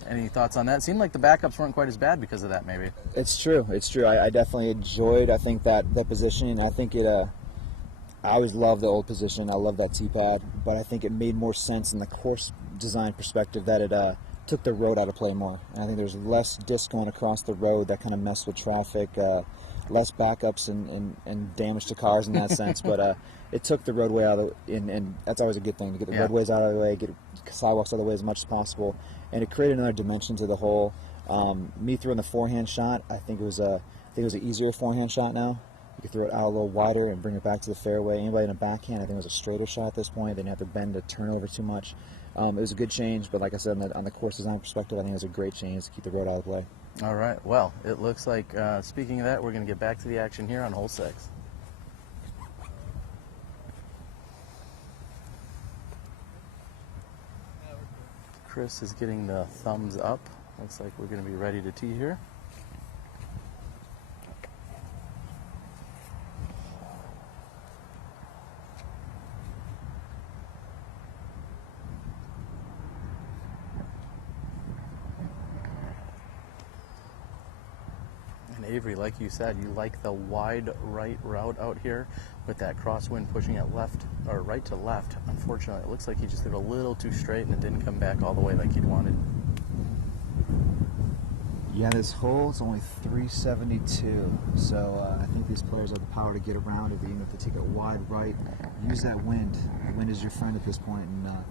Any thoughts on that? It seemed like the backups weren't quite as bad because of that, maybe. It's true. I definitely enjoyed, I think, that positioning. I think I always loved the old position. I love that tee pad, but I think it made more sense in the course design perspective that it took the road out of play more. And I think there's less disc going across the road that kind of messed with traffic, less backups and damage to cars in that sense. But it took the roadway out of the, and that's always a good thing, to get the roadways out of the way, get sidewalks out of the way as much as possible. And it created another dimension to the hole. Me throwing the forehand shot, I think it was an easier forehand shot now. You could throw it out a little wider and bring it back to the fairway. Anybody in a backhand, I think it was a straighter shot at this point. They didn't have to bend the turnover too much. It was a good change, but like I said, on the course design perspective, I think it was a great change to keep the road out of the play. All right. Well, it looks like, speaking of that, we're going to get back to the action here on hole 6. Chris is getting the thumbs up. Looks like we're going to be ready to tee here. And Avery, like you said, you like the wide right route out here with that crosswind pushing it left or right to left. Unfortunately, it looks like he just did a little too straight and it didn't come back all the way like he'd wanted. Yeah, this hole is only 372, so I think these players have the power to get around it, even if they take a wide right. Use that wind. The wind is your friend at this point, and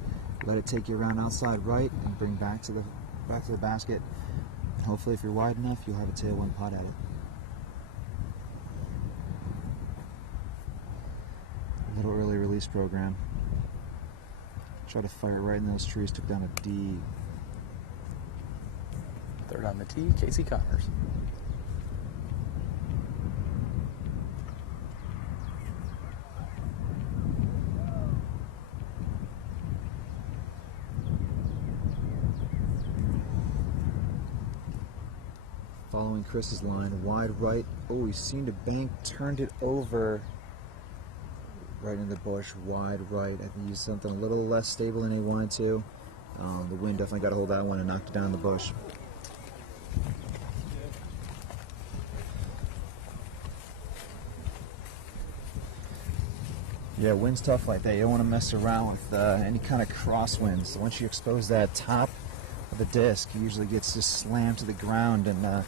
let it take you around outside right and bring back to the basket. And hopefully, if you're wide enough, you'll have a tailwind pot at it. A little early release program. Tried to fire right in those trees, took down a D. Third on the tee, Casey Connors. Following Chris's line, wide right. Oh, he seemed to bank, turned it over right in the bush, wide right. I think he used something a little less stable than he wanted to. The wind definitely got a hold of that one and knocked it down in the bush. Yeah, wind's tough like that. You don't want to mess around with any kind of crosswinds. So once you expose that top of the disc, it usually gets just slammed to the ground. And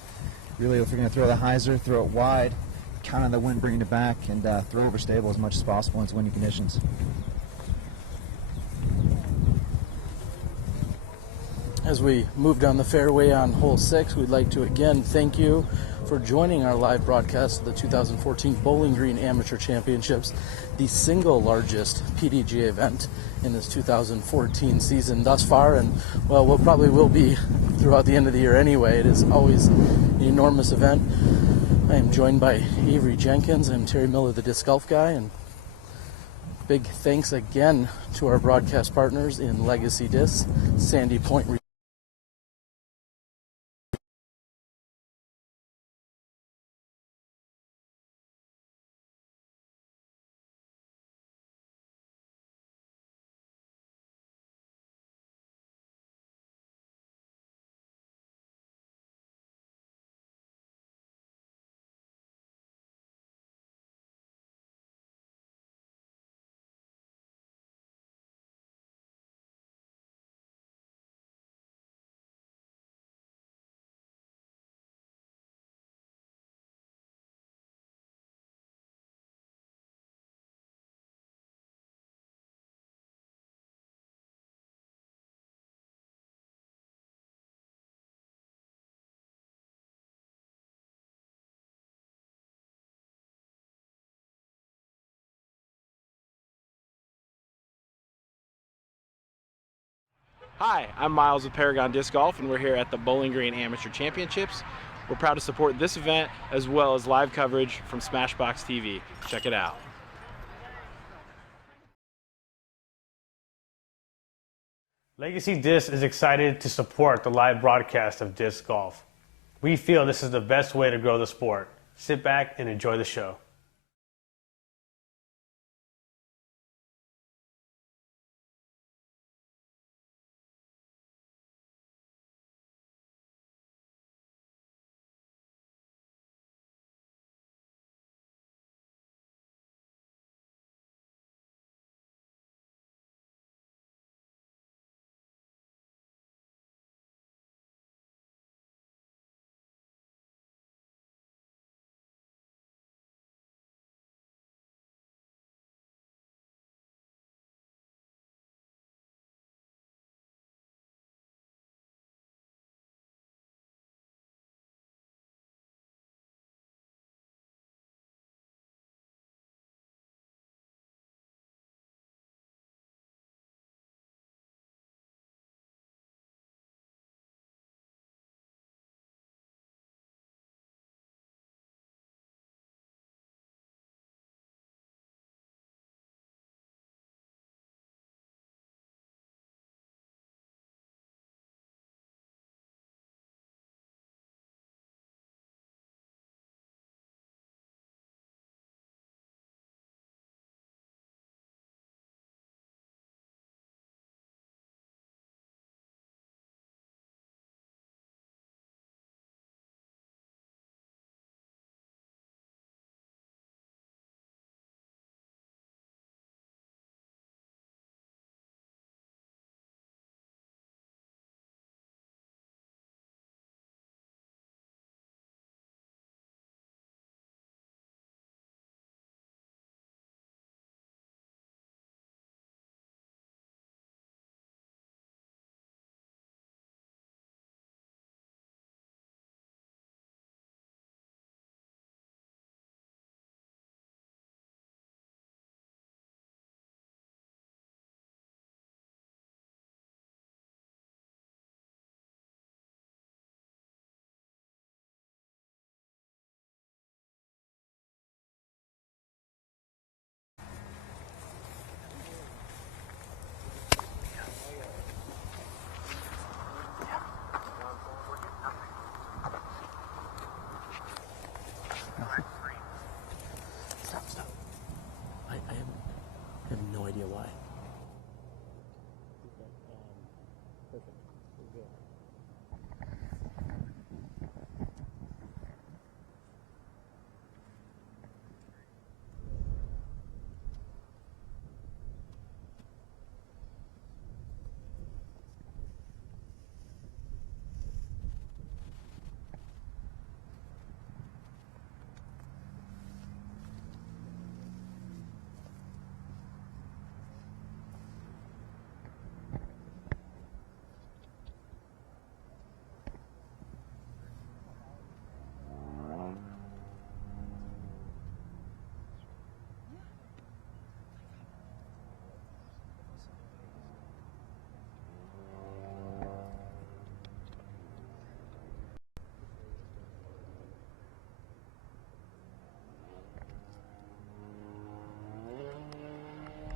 really, if you're going to throw the hyzer, throw it wide, count on the wind bringing it back, and throw over stable as much as possible in its windy conditions. As we move down the fairway on hole 6, we'd like to again thank you for joining our live broadcast of the 2014 Bowling Green Amateur Championships, the single largest PDGA event in this 2014 season thus far, and well, what probably will be throughout the end of the year anyway. It is always an enormous event. I am joined by Avery Jenkins. I'm Terry Miller, the Disc Golf Guy, and big thanks again to our broadcast partners in Legacy Discs, Sandy Point. Hi, I'm Miles with Paragon Disc Golf, and we're here at the Bowling Green Amateur Championships. We're proud to support this event as well as live coverage from SmashboxxTV. Check it out. Legacy Disc is excited to support the live broadcast of disc golf. We feel this is the best way to grow the sport. Sit back and enjoy the show.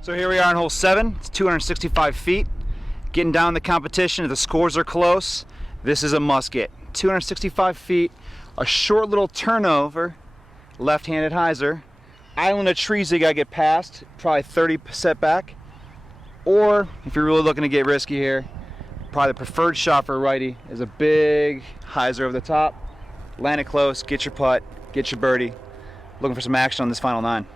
So here we are on hole 7. It's 265 feet. Getting down the competition. If the scores are close, this is a must get. 265 feet, a short little turnover, left-handed hyzer, island of trees you gotta get past, probably 30 setback. Or if you're really looking to get risky here, probably the preferred shot for a righty is a big hyzer over the top. Land it close, get your putt, get your birdie. Looking for some action on this final 9.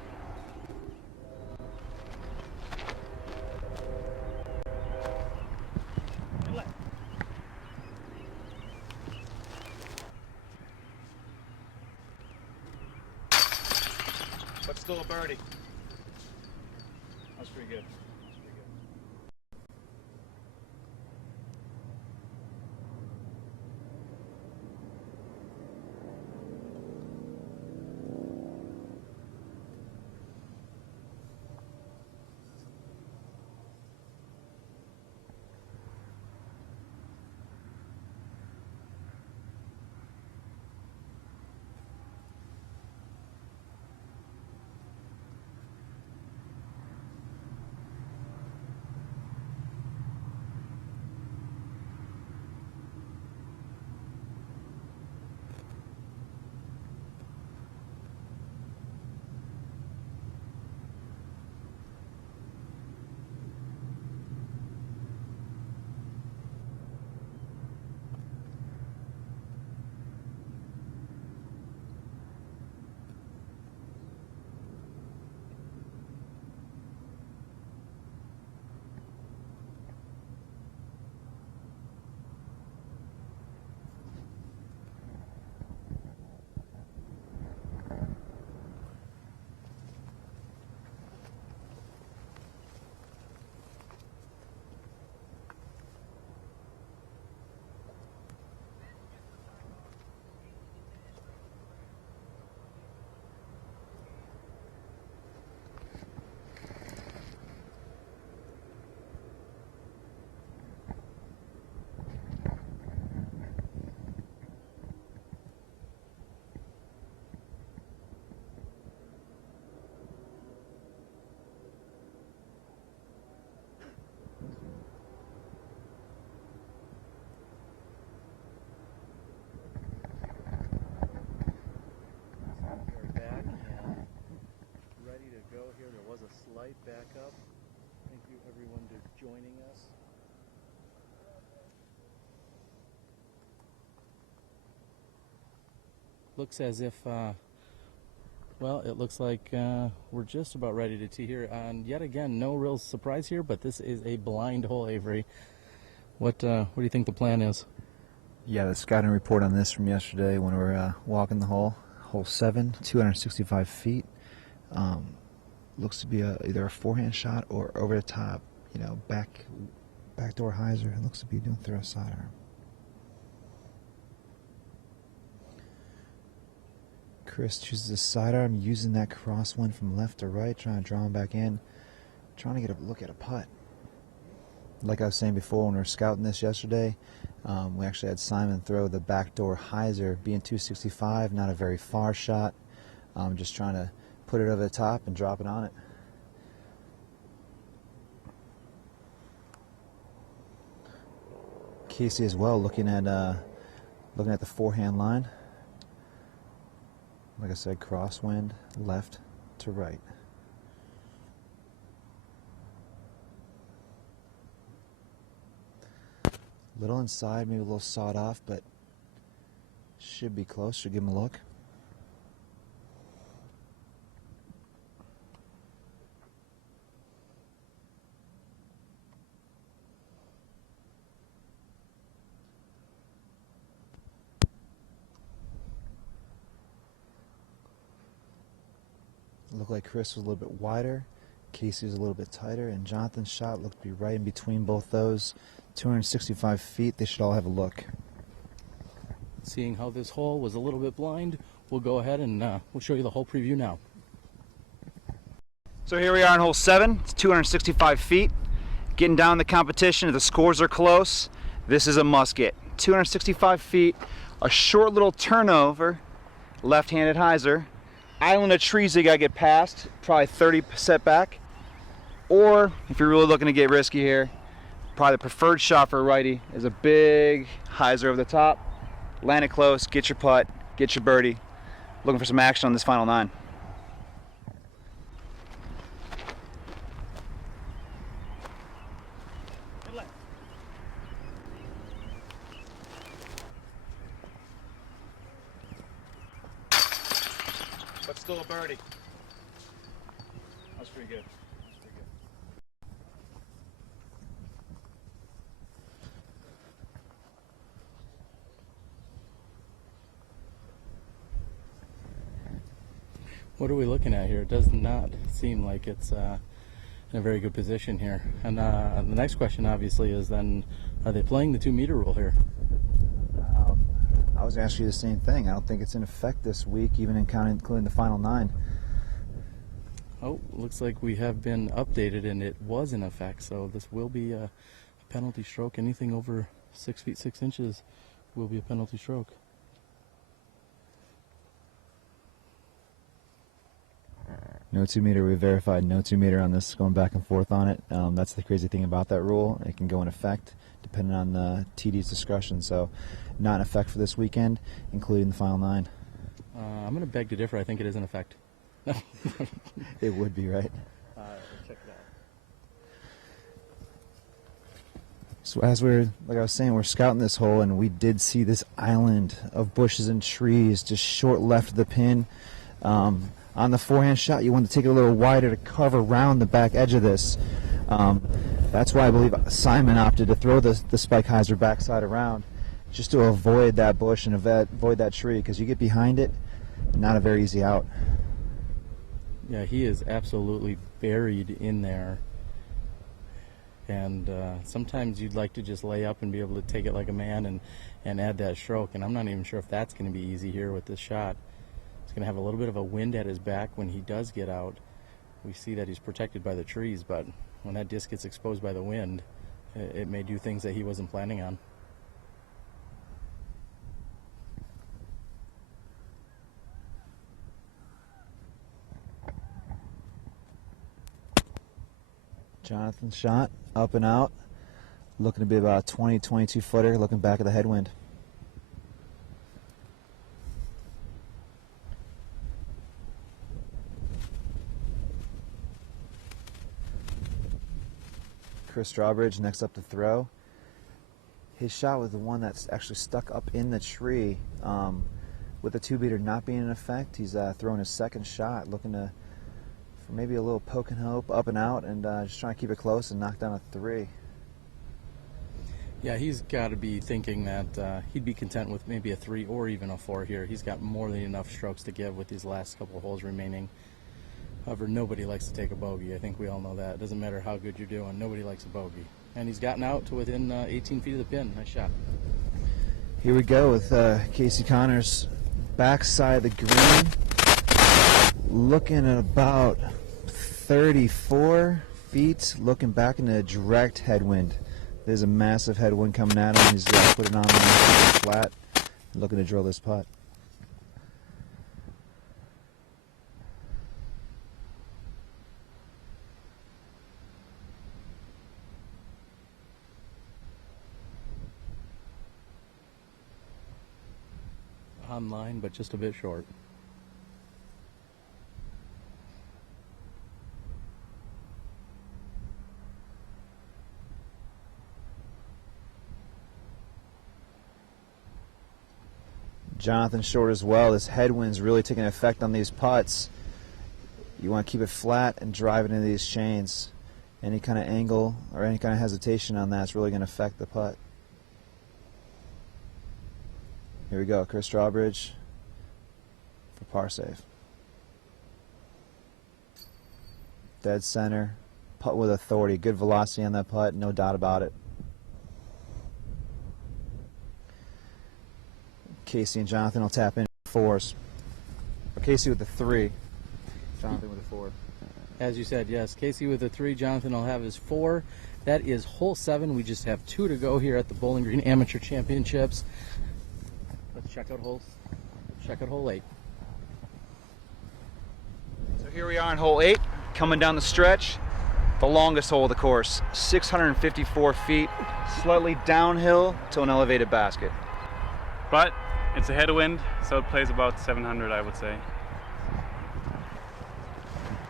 But still a birdie. That's pretty good. Slight backup. Thank you everyone for joining us. Looks as if, well, it looks like we're just about ready to tee here. And yet again, no real surprise here, but this is a blind hole, Avery. What do you think the plan is? Yeah, the scouting report on this from yesterday when we were walking the hole. Hole 7, 265 feet. Looks to be either a forehand shot or over the top, you know, backdoor hyzer. It looks to be doing through a sidearm. Chris chooses a sidearm, using that crosswind from left to right, trying to draw him back in, trying to get a look at a putt. Like I was saying before when we were scouting this yesterday, we actually had Simon throw the backdoor hyzer, being 265, not a very far shot. Just trying to put it over the top and drop it on it. Casey as well, looking at the forehand line. Like I said, crosswind, left to right. Little inside, maybe a little sawed off, but should be close. Should give him a look. Looked like Chris was a little bit wider, Casey was a little bit tighter, and Jonathan's shot looked to be right in between both those. 265 feet, they should all have a look. Seeing how this hole was a little bit blind, we'll go ahead and we'll show you the whole preview now. So here we are on hole 7. It's 265 feet. Getting down the competition. If the scores are close, this is a must get. 265 feet, a short little turnover, left-handed hyzer, island of trees you gotta get past, probably 30 setback. Or if you're really looking to get risky here, probably the preferred shot for a righty is a big hyzer over the top. Land it close, get your putt, get your birdie. Looking for some action on this final 9. But still a birdie. That's pretty good. What are we looking at here? It does not seem like it's in a very good position here. And the next question obviously is then, are they playing the 2-meter rule here? I was asking you the same thing. I don't think it's in effect this week, even including the final 9. Oh, looks like we have been updated and it was in effect, so this will be a penalty stroke. Anything over 6 feet 6 inches will be a penalty stroke. No 2-meter, we verified no 2-meter on this, going back and forth on it. That's the crazy thing about that rule. It can go in effect depending on the TD's discretion. So not in effect for this weekend, including the final 9. I'm going to beg to differ. I think it is in effect. It would be, right? Check it out. So as like I was saying, we're scouting this hole, and we did see this island of bushes and trees just short left of the pin. On the forehand shot, you want to take it a little wider to cover around the back edge of this. That's why I believe Simon opted to throw the spike hyzer backside around, just to avoid that bush and avoid that tree, because you get behind it, not a very easy out. Yeah, he is absolutely buried in there. And sometimes you'd like to just lay up and be able to take it like a man and add that stroke. And I'm not even sure if that's going to be easy here with this shot. He's going to have a little bit of a wind at his back when he does get out. We see that he's protected by the trees, but when that disc gets exposed by the wind, it may do things that he wasn't planning on. Jonathan's shot, up and out, looking to be about a 20-22 footer, looking back at the headwind. Chris Strawbridge next up to throw. His shot was the one that's actually stuck up in the tree. With the 2-beater not being in effect, he's throwing his second shot, looking for maybe a little poke and hope, up and out, and just trying to keep it close and knock down a 3. Yeah, he's got to be thinking that he'd be content with maybe a 3 or even a 4 here. He's got more than enough strokes to give with these last couple of holes remaining. However, nobody likes to take a bogey. I think we all know that. It doesn't matter how good you're doing. Nobody likes a bogey. And he's gotten out to within 18 feet of the pin. Nice shot. Here we go with Casey Connors, backside of the green, looking at about 34 feet, looking back in a direct headwind. There's a massive headwind coming at him. He's put it on flat, looking to drill this putt. Online, but just a bit short. Jonathan short as well. This headwind's really taking effect on these putts. You want to keep it flat and drive it into these chains. Any kind of angle or any kind of hesitation on that's really going to affect the putt. Here we go, Chris Strawbridge for par save. Dead center, putt with authority, good velocity on that putt, no doubt about it. Casey and Jonathan will tap in fours. Or Casey with the 3, Jonathan with the 4. As you said, yes, Casey with a 3, Jonathan will have his 4. That is hole 7. We just have 2 to go here at the Bowling Green Amateur Championships. Let's check out hole 8. So here we are on hole 8, coming down the stretch. The longest hole of the course, 654 feet, slightly downhill to an elevated basket. But it's a headwind, so it plays about 700, I would say.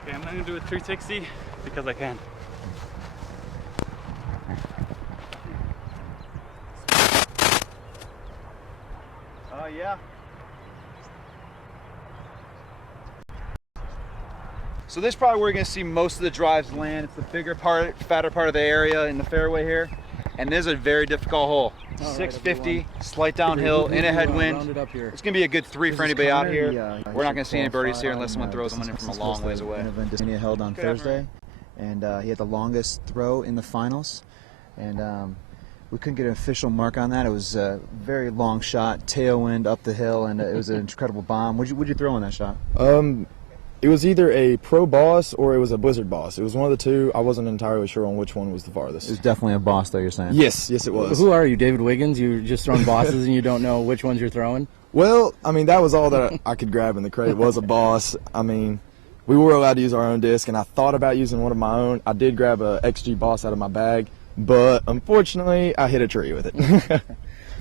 Okay, I'm going to do a 360 because I can. Yeah. So this is probably where you're going to see most of the drives land. It's the bigger part, fatter part of the area in the fairway here. And this is a very difficult hole. 650, slight downhill, in a headwind. It's going to be a good 3 for anybody out here. We're not going to see any birdies here unless someone throws them in from a long ways away. He held on Thursday, and he had the longest throw in the finals. And we couldn't get an official mark on that. It was a very long shot, tailwind up the hill, and it was an incredible bomb. What'd you throw on that shot? It was either a pro boss or it was a blizzard boss. It was one of the two. I wasn't entirely sure on which one was the farthest. It was definitely a boss, though, you're saying? Yes, it was. Who are you, David Wiggins? You're just throwing bosses and you don't know which ones you're throwing? Well, I mean, that was all that I could grab in the crate was a boss. I mean, we were allowed to use our own disc, and I thought about using one of my own. I did grab a XG boss out of my bag, but unfortunately, I hit a tree with it.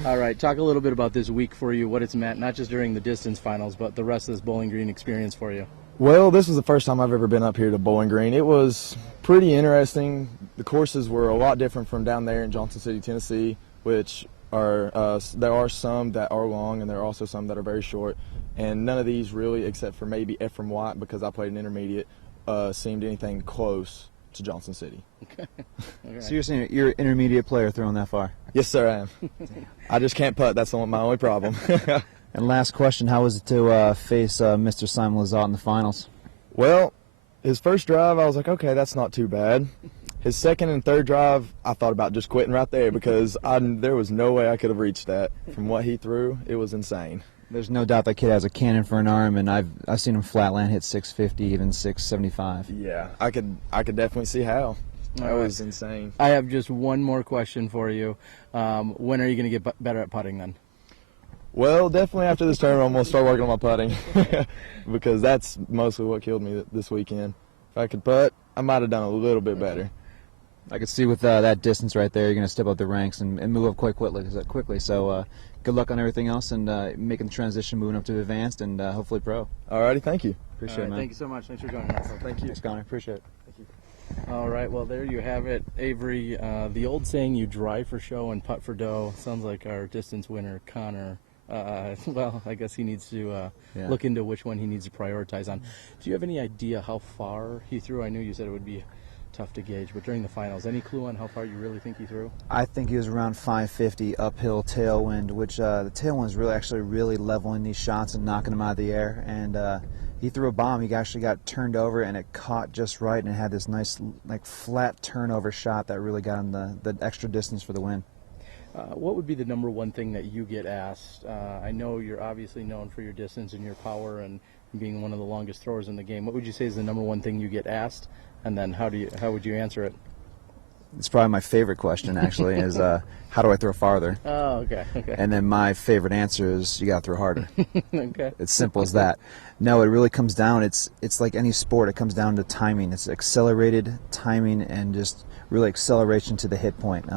All right, talk a little bit about this week for you, what it's meant, not just during the distance finals, but the rest of this Bowling Green experience for you. Well, this was the first time I've ever been up here to Bowling Green. It was pretty interesting. The courses were a lot different from down there in Johnson City, Tennessee, which are there are some that are long and there are also some that are very short. And none of these really, except for maybe Ephraim White, because I played an intermediate, seemed anything close to Johnson City. Okay. So you're saying you're an intermediate player throwing that far? Yes, sir, I am. I just can't putt. That's my only problem. And last question, how was it to face Mr. Simon Lizotte in the finals? Well, his first drive, I was like, okay, that's not too bad. His second and third drive, I thought about just quitting right there because there was no way I could have reached that. From what he threw, it was insane. There's no doubt that kid has a cannon for an arm, and I've seen him flatland hit 650, even 675. Yeah, I could definitely see how. That was insane. I have just one more question for you. When are you going to get better at putting then? Well, definitely after this tournament, I'm going to start working on my putting because that's mostly what killed me this weekend. If I could putt, I might have done a little bit better. I could see with that distance right there, you're going to step up the ranks and move up quite quickly. So good luck on everything else and making the transition, moving up to advanced and hopefully pro. All righty, thank you. Appreciate it, man. Thank you so much. Thanks for joining us. Thank you. Thanks, Connor. Appreciate it. All right, well, there you have it, Avery. The old saying, you drive for show and putt for dough, sounds like our distance winner, Connor. Well, I guess he needs to look into which one he needs to prioritize on. Do you have any idea how far he threw? I knew you said it would be tough to gauge, but during the finals, any clue on how far you really think he threw? I think he was around 550 uphill tailwind, which the tailwind is really leveling these shots and knocking them out of the air. And he threw a bomb. He actually got turned over, and it caught just right, and it had this nice, like, flat turnover shot that really got him the extra distance for the win. What would be the number one thing that you get asked? I know you're obviously known for your distance and your power and being one of the longest throwers in the game. What would you say is the number one thing you get asked? And then how would you answer it? It's probably my favorite question, actually, is how do I throw farther? Oh, okay. And then my favorite answer is you got to throw harder. Okay. It's simple as that. No, it really comes down, it's like any sport, it comes down to timing. It's accelerated timing and just really acceleration to the hit point.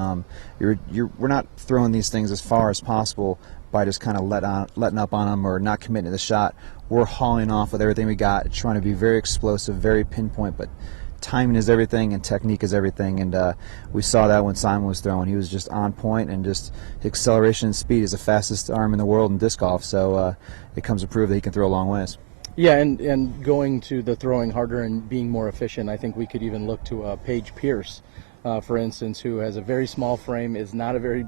We're not throwing these things as far as possible by just kind of letting up on them or not committing to the shot. We're hauling off with everything we got, trying to be very explosive, very pinpoint, but timing is everything and technique is everything, and we saw that when Simon was throwing. He was just on point, and just acceleration and speed is the fastest arm in the world in disc golf, so it comes to prove that he can throw a long ways. Yeah, and going to the throwing harder and being more efficient, I think we could even look to Paige Pierce, for instance, who has a very small frame, is not a very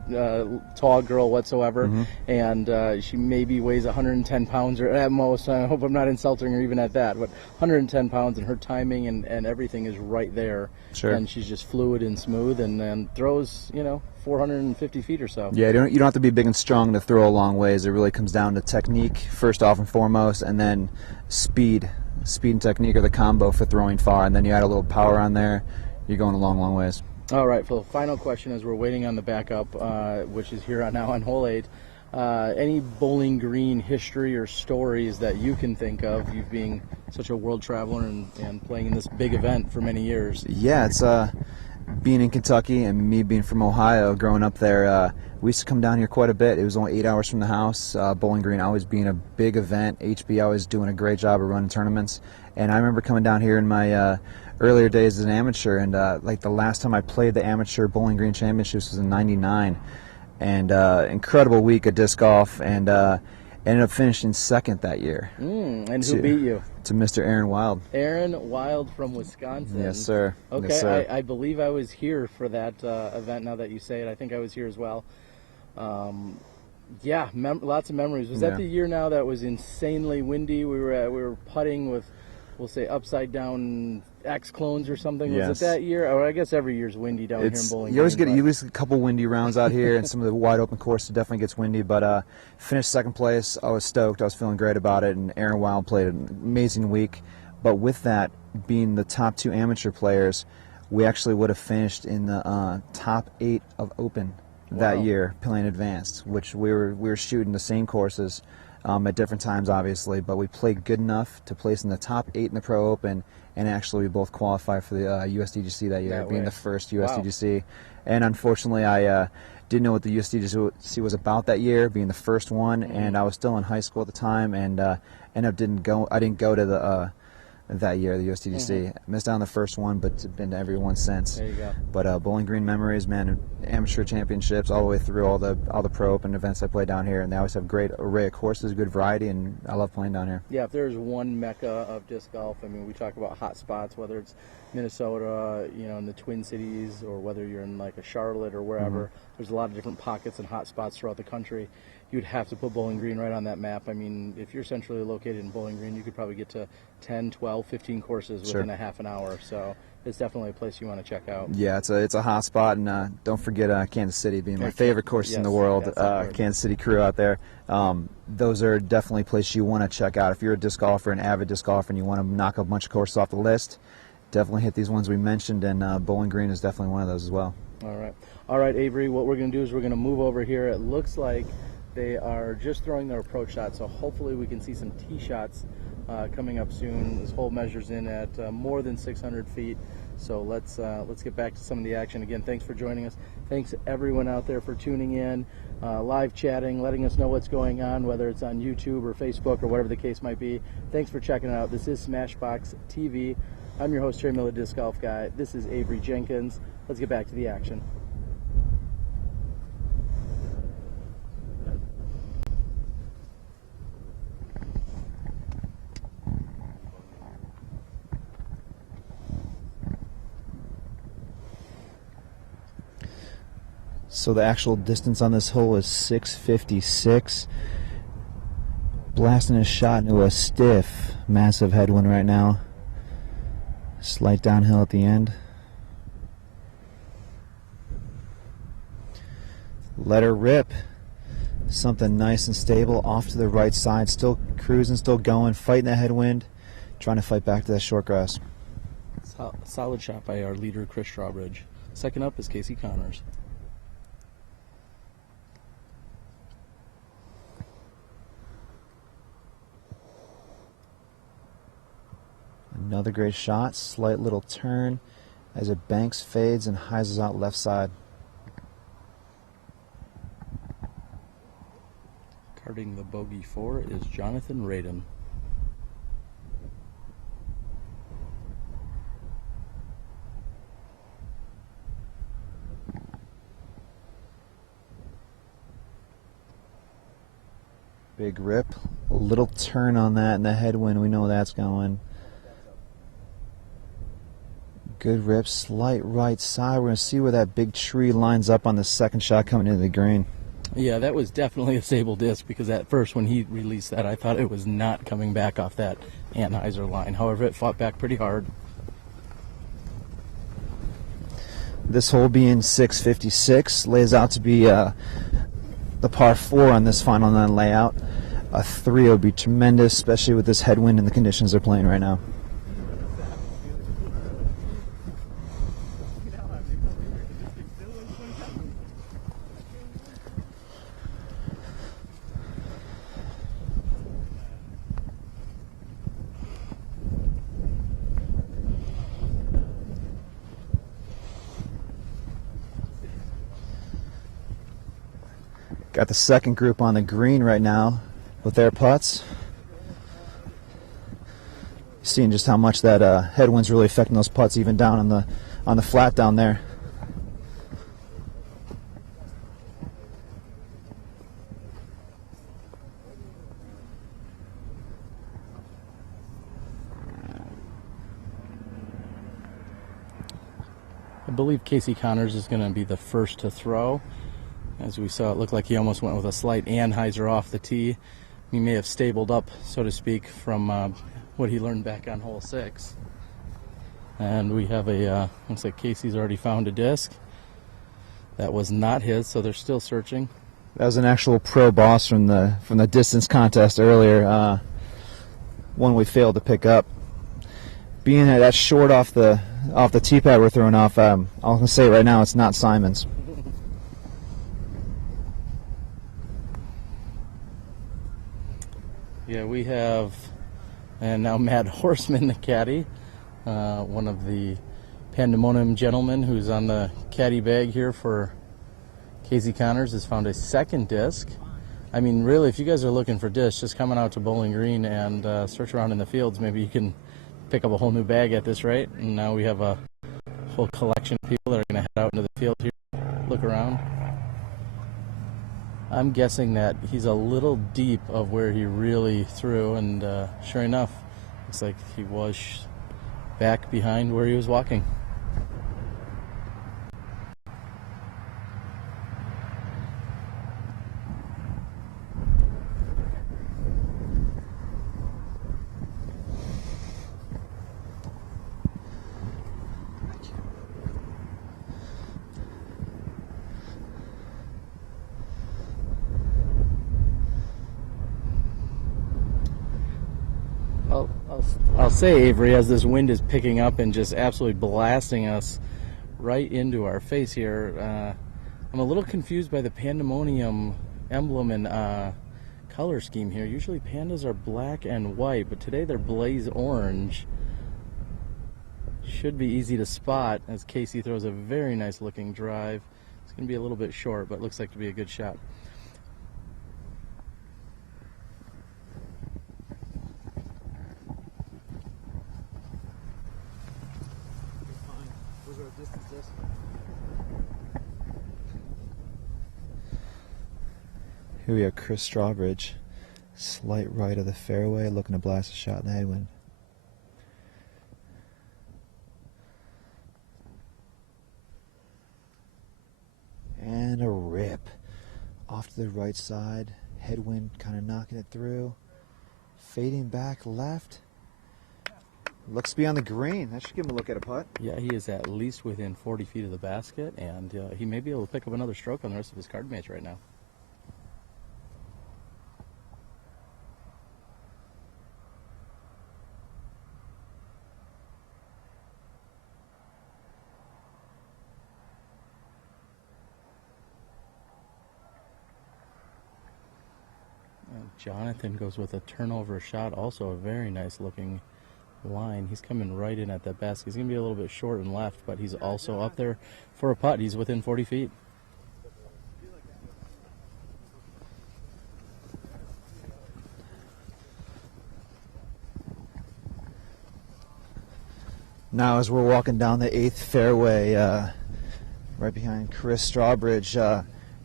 tall girl whatsoever, and she maybe weighs 110 pounds or at most. I hope I'm not insulting her even at that, but 110 pounds, and her timing and everything is right there. Sure. And she's just fluid and smooth, and throws 450 feet or so. Yeah, you don't have to be big and strong to throw a long ways. It really comes down to technique first off and foremost, and then speed. Speed and technique are the combo for throwing far, and then you add a little power on there, you're going a long, long ways. All right, Phil, final question as we're waiting on the backup, which is here now on hole 8. Any Bowling Green history or stories that you can think of, you being such a world traveler and playing in this big event for many years? Yeah, it's being in Kentucky and me being from Ohio, growing up there, we used to come down here quite a bit. It was only 8 hours from the house. Bowling Green always being a big event. HB always doing a great job of running tournaments. And I remember coming down here in my earlier days as an amateur, and like the last time I played the amateur Bowling Green Championships was in '99, and incredible week of disc golf, and ended up finishing second that year. And who beat you? To Mr. Aaron Wild. Aaron Wild from Wisconsin. Yes, sir. Okay, yes, sir. I believe I was here for that event. Now that you say it, I think I was here as well. Yeah, lots of memories. Was that the year now that was insanely windy? We were putting with, we'll say, upside down X clones or something. Yes. Was it that year? Or I guess every year's windy down here in Bowling Green. You always get a couple windy rounds out here, and some of the wide open courses definitely gets windy. But finished second place. I was stoked. I was feeling great about it. And Aaron Wild played an amazing week. But with that being the top 2 amateur players, we actually would have finished in the top 8 of Open that year, playing advanced, which we were shooting the same courses at different times, obviously, but we played good enough to place in the top 8 in the Pro Open, and actually we both qualified for the USDGC that year, being the first USDGC. And unfortunately, I didn't know what the USDGC was about that year, being the first one, and I was still in high school at the time, and I didn't go to the that year, the USDGC. Missed out on the first one, but been to every one since. There you go. But Bowling Green memories, man. Amateur championships all the way through all the Pro Open events I play down here, and they always have great array of courses, good variety, and I love playing down here. Yeah, if there's one mecca of disc golf, I mean, we talk about hot spots, whether it's Minnesota, in the Twin Cities, or whether you're in like a Charlotte or wherever. There's a lot of different pockets and hot spots throughout the country. You'd have to put Bowling Green right on that map. I mean, if you're centrally located in Bowling Green, you could probably get to 10, 12, 15 courses within a half an hour. So it's definitely a place you want to check out. Yeah, it's a hot spot, and don't forget Kansas City being my favorite course in the world. Kansas City crew out there. Those are definitely places you want to check out. If you're a disc golfer, an avid disc golfer, and you want to knock a bunch of courses off the list, definitely hit these ones we mentioned, and Bowling Green is definitely one of those as well. All right, Avery, what we're going to do is we're going to move over here. It looks like they are just throwing their approach shot, so hopefully we can see some tee shots coming up soon. This hole measures in at more than 600 feet, so let's get back to some of the action. Again, thanks for joining us. Thanks everyone out there for tuning in, live chatting, letting us know what's going on, whether it's on YouTube or Facebook or whatever the case might be. Thanks for checking it out. This is Smashbox TV. I'm your host, Terry Miller, Disc Golf Guy. This is Avery Jenkins. Let's get back to the action. So the actual distance on this hole is 656. Blasting a shot into a stiff, massive headwind right now. Slight downhill at the end. Let her rip. Something nice and stable off to the right side. Still cruising, still going, fighting the headwind, trying to fight back to that short grass. Solid shot by our leader, Chris Strawbridge. Second up is Casey Connors. Another great shot, slight little turn as it banks, fades, and hyzes out left side. Carting the bogey 4 is Jonathan Radin. Big rip. A little turn on that in the headwind. We know that's going. Good rip. Slight right side. We're going to see where that big tree lines up on the second shot coming into the green. Yeah, that was definitely a Sable disc, because at first when he released that, I thought it was not coming back off that Anheuser line. However, it fought back pretty hard. This hole being 656 lays out to be the par 4 on this final 9 layout. A 3 would be tremendous, especially with this headwind and the conditions they're playing right now. Got the second group on the green right now with their putts. Seeing just how much that headwind's really affecting those putts, even down on the flat down there. I believe Casey Connors is going to be the first to throw. As we saw, it looked like he almost went with a slight Anheuser off the tee. He may have stabled up, so to speak, from what he learned back on hole 6. And we have looks like Casey's already found a disc. That was not his, so they're still searching. That was an actual pro boss from the distance contest earlier. One we failed to pick up. Being that short off the tee pad we're throwing off, I'm gonna say right now it's not Simon's. Yeah, we have, and now Mad Horseman, the caddy, one of the Pandemonium gentlemen who's on the caddy bag here for Casey Connors, has found a second disc. I mean, really, if you guys are looking for discs, just coming out to Bowling Green and search around in the fields, maybe you can pick up a whole new bag at this rate. And now we have a whole collection of people that are going to head out into the field here, look around. I'm guessing that he's a little deep of where he really threw, and sure enough, looks like he was back behind where he was walking. I'll say, Avery, as this wind is picking up and just absolutely blasting us right into our face here, I'm a little confused by the Pandemonium emblem and color scheme here. Usually pandas are black and white, but today they're blaze orange. Should be easy to spot as Casey throws a very nice looking drive. It's going to be a little bit short, but looks like to be a good shot. Here we have Chris Strawbridge, slight right of the fairway, looking to blast a shot in the headwind. And a rip off to the right side, headwind kind of knocking it through, fading back left. Looks to be on the green. That should give him a look at a putt. Yeah, he is at least within 40 feet of the basket, and he may be able to pick up another stroke on the rest of his card mates right now. Jonathan goes with a turnover shot, also a very nice looking line. He's coming right in at that basket. He's going to be a little bit short and left, but he's also up there for a putt. He's within 40 feet. Now as we're walking down the 8th fairway, right behind Chris Strawbridge,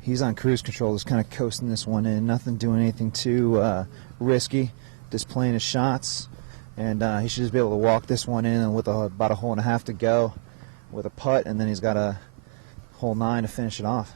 he's on cruise control, just kind of coasting this one in. Nothing doing anything too risky, just playing his shots. And he should just be able to walk this one in with about a hole and a half to go with a putt, and then he's got a hole 9 to finish it off.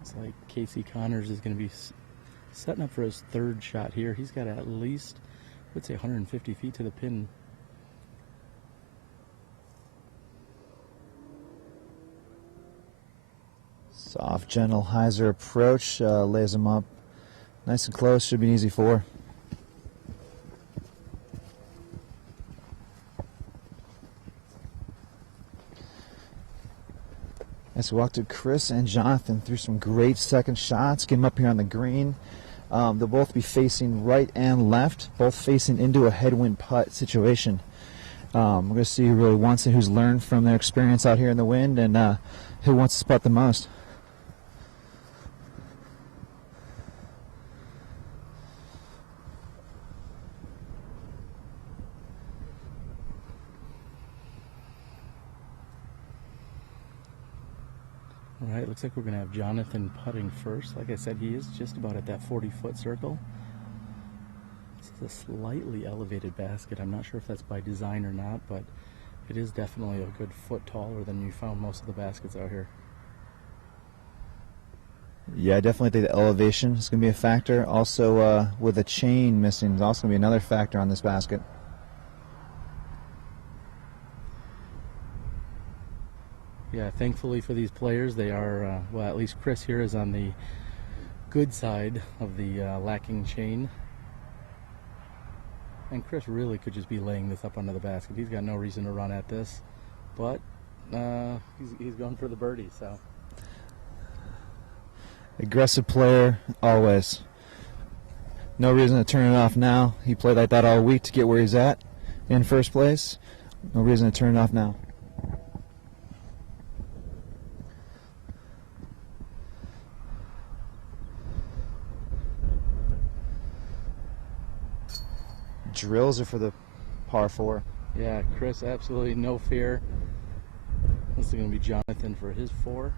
It's like Casey Connors is going to be setting up for his 3rd shot here. He's got at least, I would say, 150 feet to the pin. Soft, gentle hyzer approach, lays him up nice and close. Should be an easy 4. As we walk to Chris and Jonathan through some great second shots, get them up here on the green. They'll both be facing right and left, both facing into a headwind putt situation. We're going to see who really wants it, who's learned from their experience out here in the wind, and who wants to putt the most. All right, looks like we're going to have Jonathan putting first. Like I said, he is just about at that 40-foot circle. This is a slightly elevated basket. I'm not sure if that's by design or not, but it is definitely a good foot taller than you found most of the baskets out here. Yeah, I definitely think the elevation is going to be a factor. Also, with the chain missing is also going to be another factor on this basket. Yeah, thankfully for these players, they are, well, at least Chris here is on the good side of the lacking chain. And Chris really could just be laying this up under the basket. He's got no reason to run at this, but he's going for the birdie, so. Aggressive player, always. No reason to turn it off now. He played like that all week to get where he's at in first place. No reason to turn it off now. Drills are for the par 4. Yeah, Chris, absolutely no fear. This is going to be Jonathan for his 4.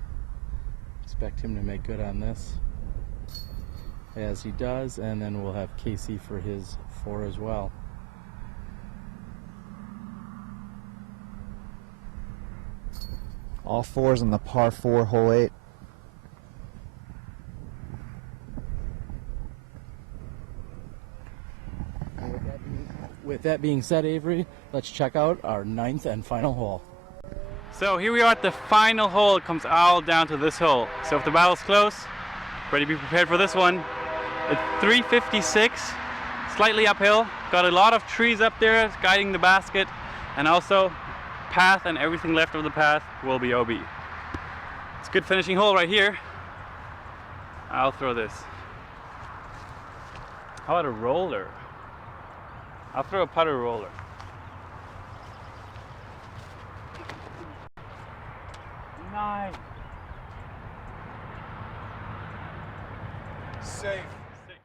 Expect him to make good on this, as he does, and then we'll have Casey for his 4 as well. All 4s on the par 4, hole 8. With that being said, Avery, let's check out our 9th and final hole. So here we are at the final hole. It comes all down to this hole. So if the battle's close, ready to be prepared for this one. It's 356, slightly uphill. Got a lot of trees up there guiding the basket, and also path and everything left of the path will be OB. It's a good finishing hole right here. I'll throw this. How about a roller? I'll throw a putter roller. Nice. Safe.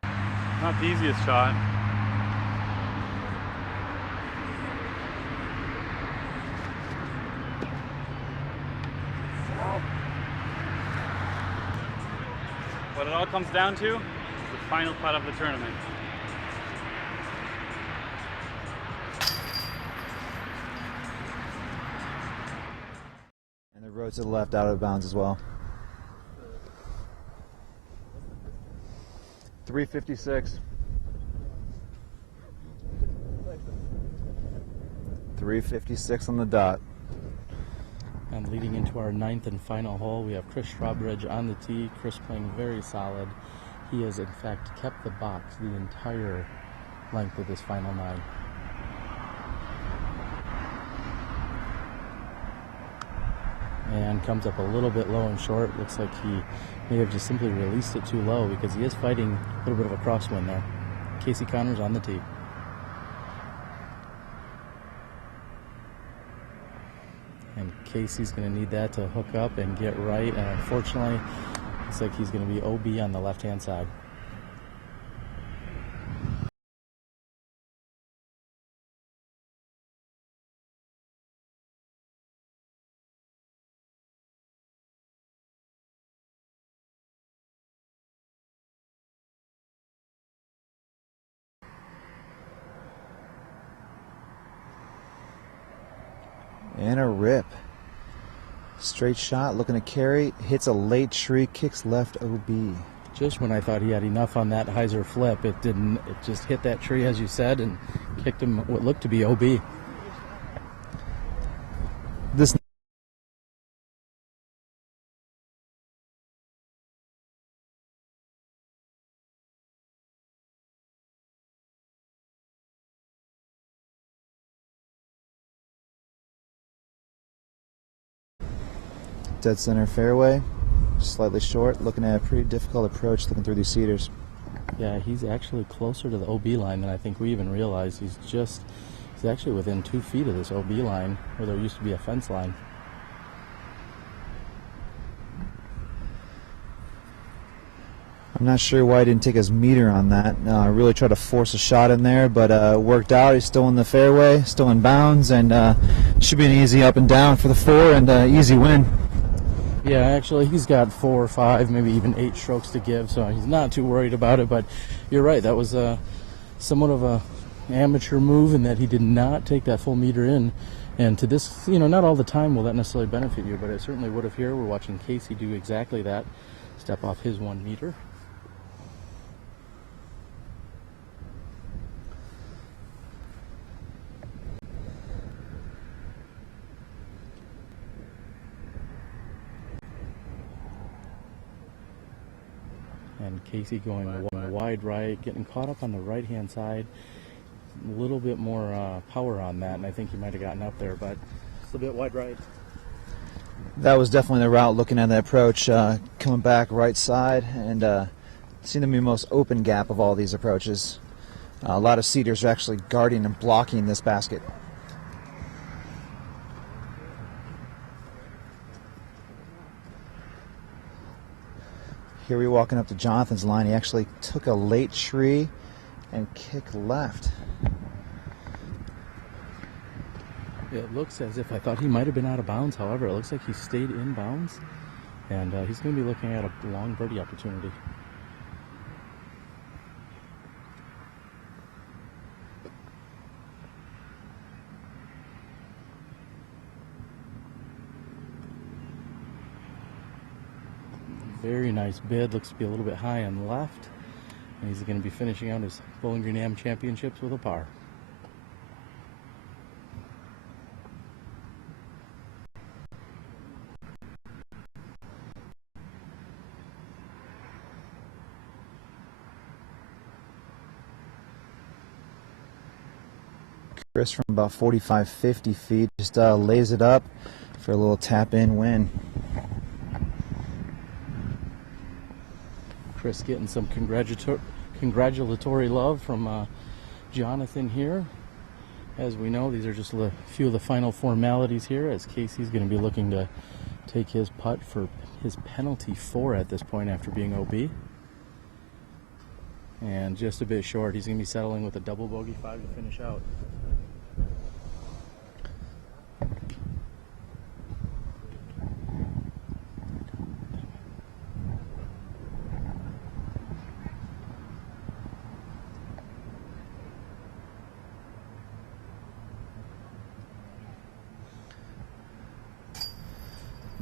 Not the easiest shot. What it all comes down to is the final putt of the tournament. And the road to the left out of bounds as well. 356. 356 on the dot. And leading into our 9th and final hole, we have Chris Strawbridge on the tee. Chris playing very solid. He has in fact kept the box the entire length of this final 9. And comes up a little bit low and short. Looks like he may have just simply released it too low, because he is fighting a little bit of a crosswind there. Casey Connors on the tee. And Casey's going to need that to hook up and get right. And unfortunately, looks like he's going to be OB on the left-hand side. And a rip. Straight shot, looking to carry, hits a late tree, kicks left OB. Just when I thought he had enough on that hyzer flip, it didn't. It just hit that tree, as you said, and kicked him what looked to be OB. This dead center fairway, slightly short, looking at a pretty difficult approach looking through these cedars. Yeah, he's actually closer to the OB line than I think we even realized. He's actually within 2 feet of this OB line where there used to be a fence line. I'm not sure why he didn't take his meter on that. Really tried to force a shot in there, but worked out. He's still in the fairway, still in bounds, and should be an easy up and down for the 4 and easy win. Yeah, actually, he's got 4 or 5, maybe even 8 strokes to give, so he's not too worried about it. But you're right, that was somewhat of a amateur move in that he did not take that full meter in. And to this, not all the time will that necessarily benefit you, but it certainly would have here. We're watching Casey do exactly that, step off his 1 meter. And Casey going wide right, getting caught up on the right-hand side. A little bit more power on that, and I think he might have gotten up there, but just a bit wide right. That was definitely the route looking at the approach, coming back right side, and seemed to be the most open gap of all these approaches. A lot of cedars are actually guarding and blocking this basket. Here we're walking up to Jonathan's line. He actually took a late tree and kicked left. It looks as if I thought he might have been out of bounds. However, it looks like he stayed in bounds, and he's going to be looking at a long birdie opportunity. Very nice bid. Looks to be a little bit high on the left. And he's going to be finishing out his Bowling Green Am Championships with a par. Chris from about 45, 50 feet just lays it up for a little tap-in win. Chris getting some congratulatory love from Jonathan here. As we know, these are just a few of the final formalities here, as Casey's going to be looking to take his putt for his penalty 4 at this point after being OB. And just a bit short. He's going to be settling with a double bogey 5 to finish out.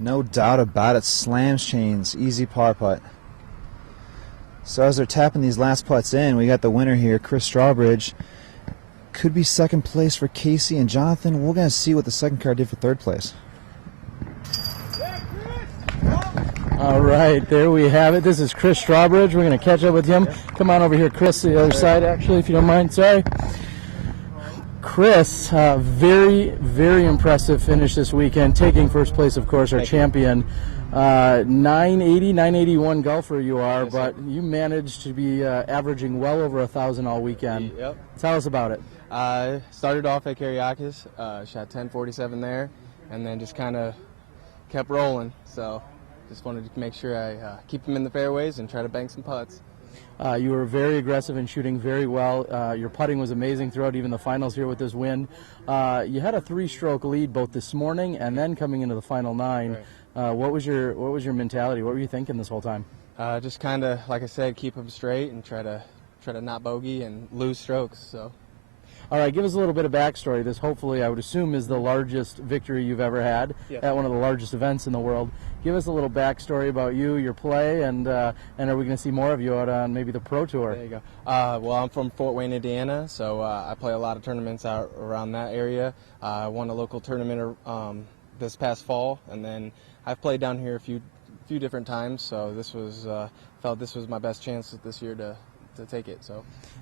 No doubt about it, slams chains, easy par putt. So as they're tapping these last putts in, we got the winner here, Chris Strawbridge. Could be second place for Casey and Jonathan. We're going to see what the second car did for third place. All right, there we have it. This is Chris Strawbridge. We're going to catch up with him. Come on over here, Chris, to the other side, actually, if you don't mind. Sorry. Chris, very, very impressive finish this weekend, taking first place, of course, our champion. 980, 981 golfer you are, Yes, but sir. you managed to be averaging well over 1,000 all weekend. Yep. Tell us about it. I started off at Kariakis, shot 1047 there, and then just kind of kept rolling. So just wanted to make sure I keep them in the fairways and try to bank some putts. You were very aggressive and shooting very well. Your putting was amazing throughout even the finals here with this win. You had a 3-stroke lead both this morning and then coming into the final 9. Right. What was your mentality? What were you thinking this whole time? Just kind of, like I said, keep them straight and try to not bogey and lose strokes. So. All right, give us a little bit of backstory. This hopefully, I would assume, is the largest victory you've ever had at one of the largest events in the world. Give us a little backstory about you, your play, and are we going to see more of you out on maybe the Pro Tour? There you go. Well, I'm from Fort Wayne, Indiana, so I play a lot of tournaments out around that area. I won a local tournament this past fall, and then I've played down here a few different times. So this was felt this was my best chance this year to take it.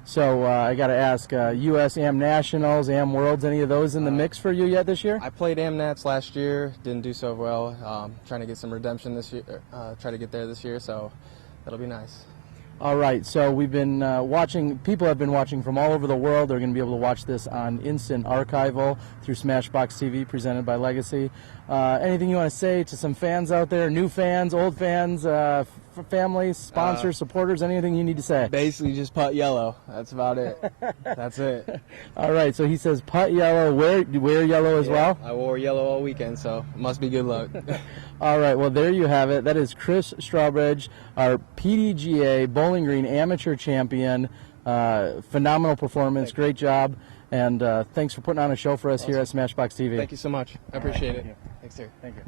So I got to ask, U.S. Am Nationals, Am Worlds, any of those in the mix for you yet this year? I played Am Nats last year, didn't do so well. Trying to get some redemption this year, try to get there this year, so that'll be nice. All right, so we've been watching, people have been watching from all over the world. They're going to be able to watch this on instant archival through SmashboxxTV presented by Legacy. Anything you want to say to some fans out there, new fans, old fans, family, sponsors, supporters, anything you need to say? Basically just putt yellow. That's about it. That's it. All right, so he says putt yellow. Wear yellow as well? I wore yellow all weekend, so it must be good luck. All right, well, there you have it. That is Chris Strawbridge, our PDGA Bowling Green Amateur Champion. Phenomenal performance. Great job. And thanks for putting on a show for us here at SmashboxxTV. Thank you so much. I appreciate it. Thanks, sir. Thank you.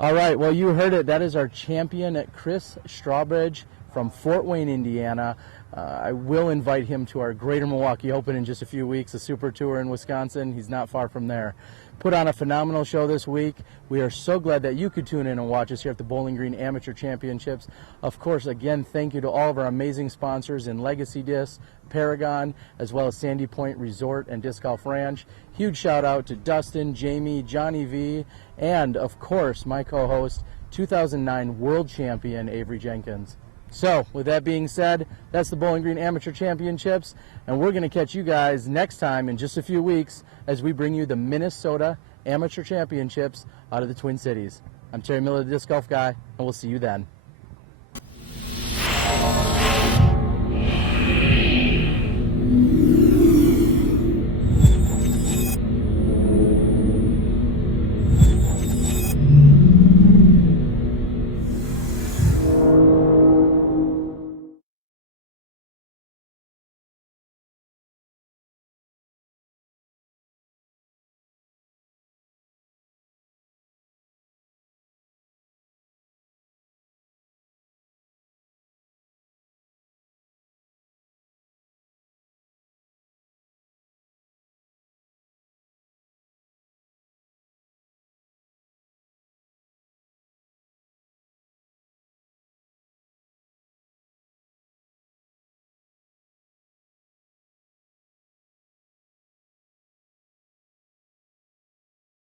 All right, well, you heard it. That is our champion, Chris Strawbridge from Fort Wayne, Indiana. I will invite him to our Greater Milwaukee Open in just a few weeks, a Super Tour in Wisconsin. He's not far from there. Put on a phenomenal show this week. We are so glad that you could tune in and watch us here at the Bowling Green Amateur Championships. Of course, again, thank you to all of our amazing sponsors in Legacy Disc, Paragon, as well as Sandy Point Resort and Disc Golf Ranch. Huge shout out to Dustin, Jamie, Johnny V, and of course, my co-host, 2009 World Champion Avery Jenkins. So, with that being said, that's the Bowling Green Amateur Championships, and we're going to catch you guys next time in just a few weeks as we bring you the Minnesota Amateur Championships out of the Twin Cities. I'm Terry Miller, the Disc Golf Guy, and we'll see you then.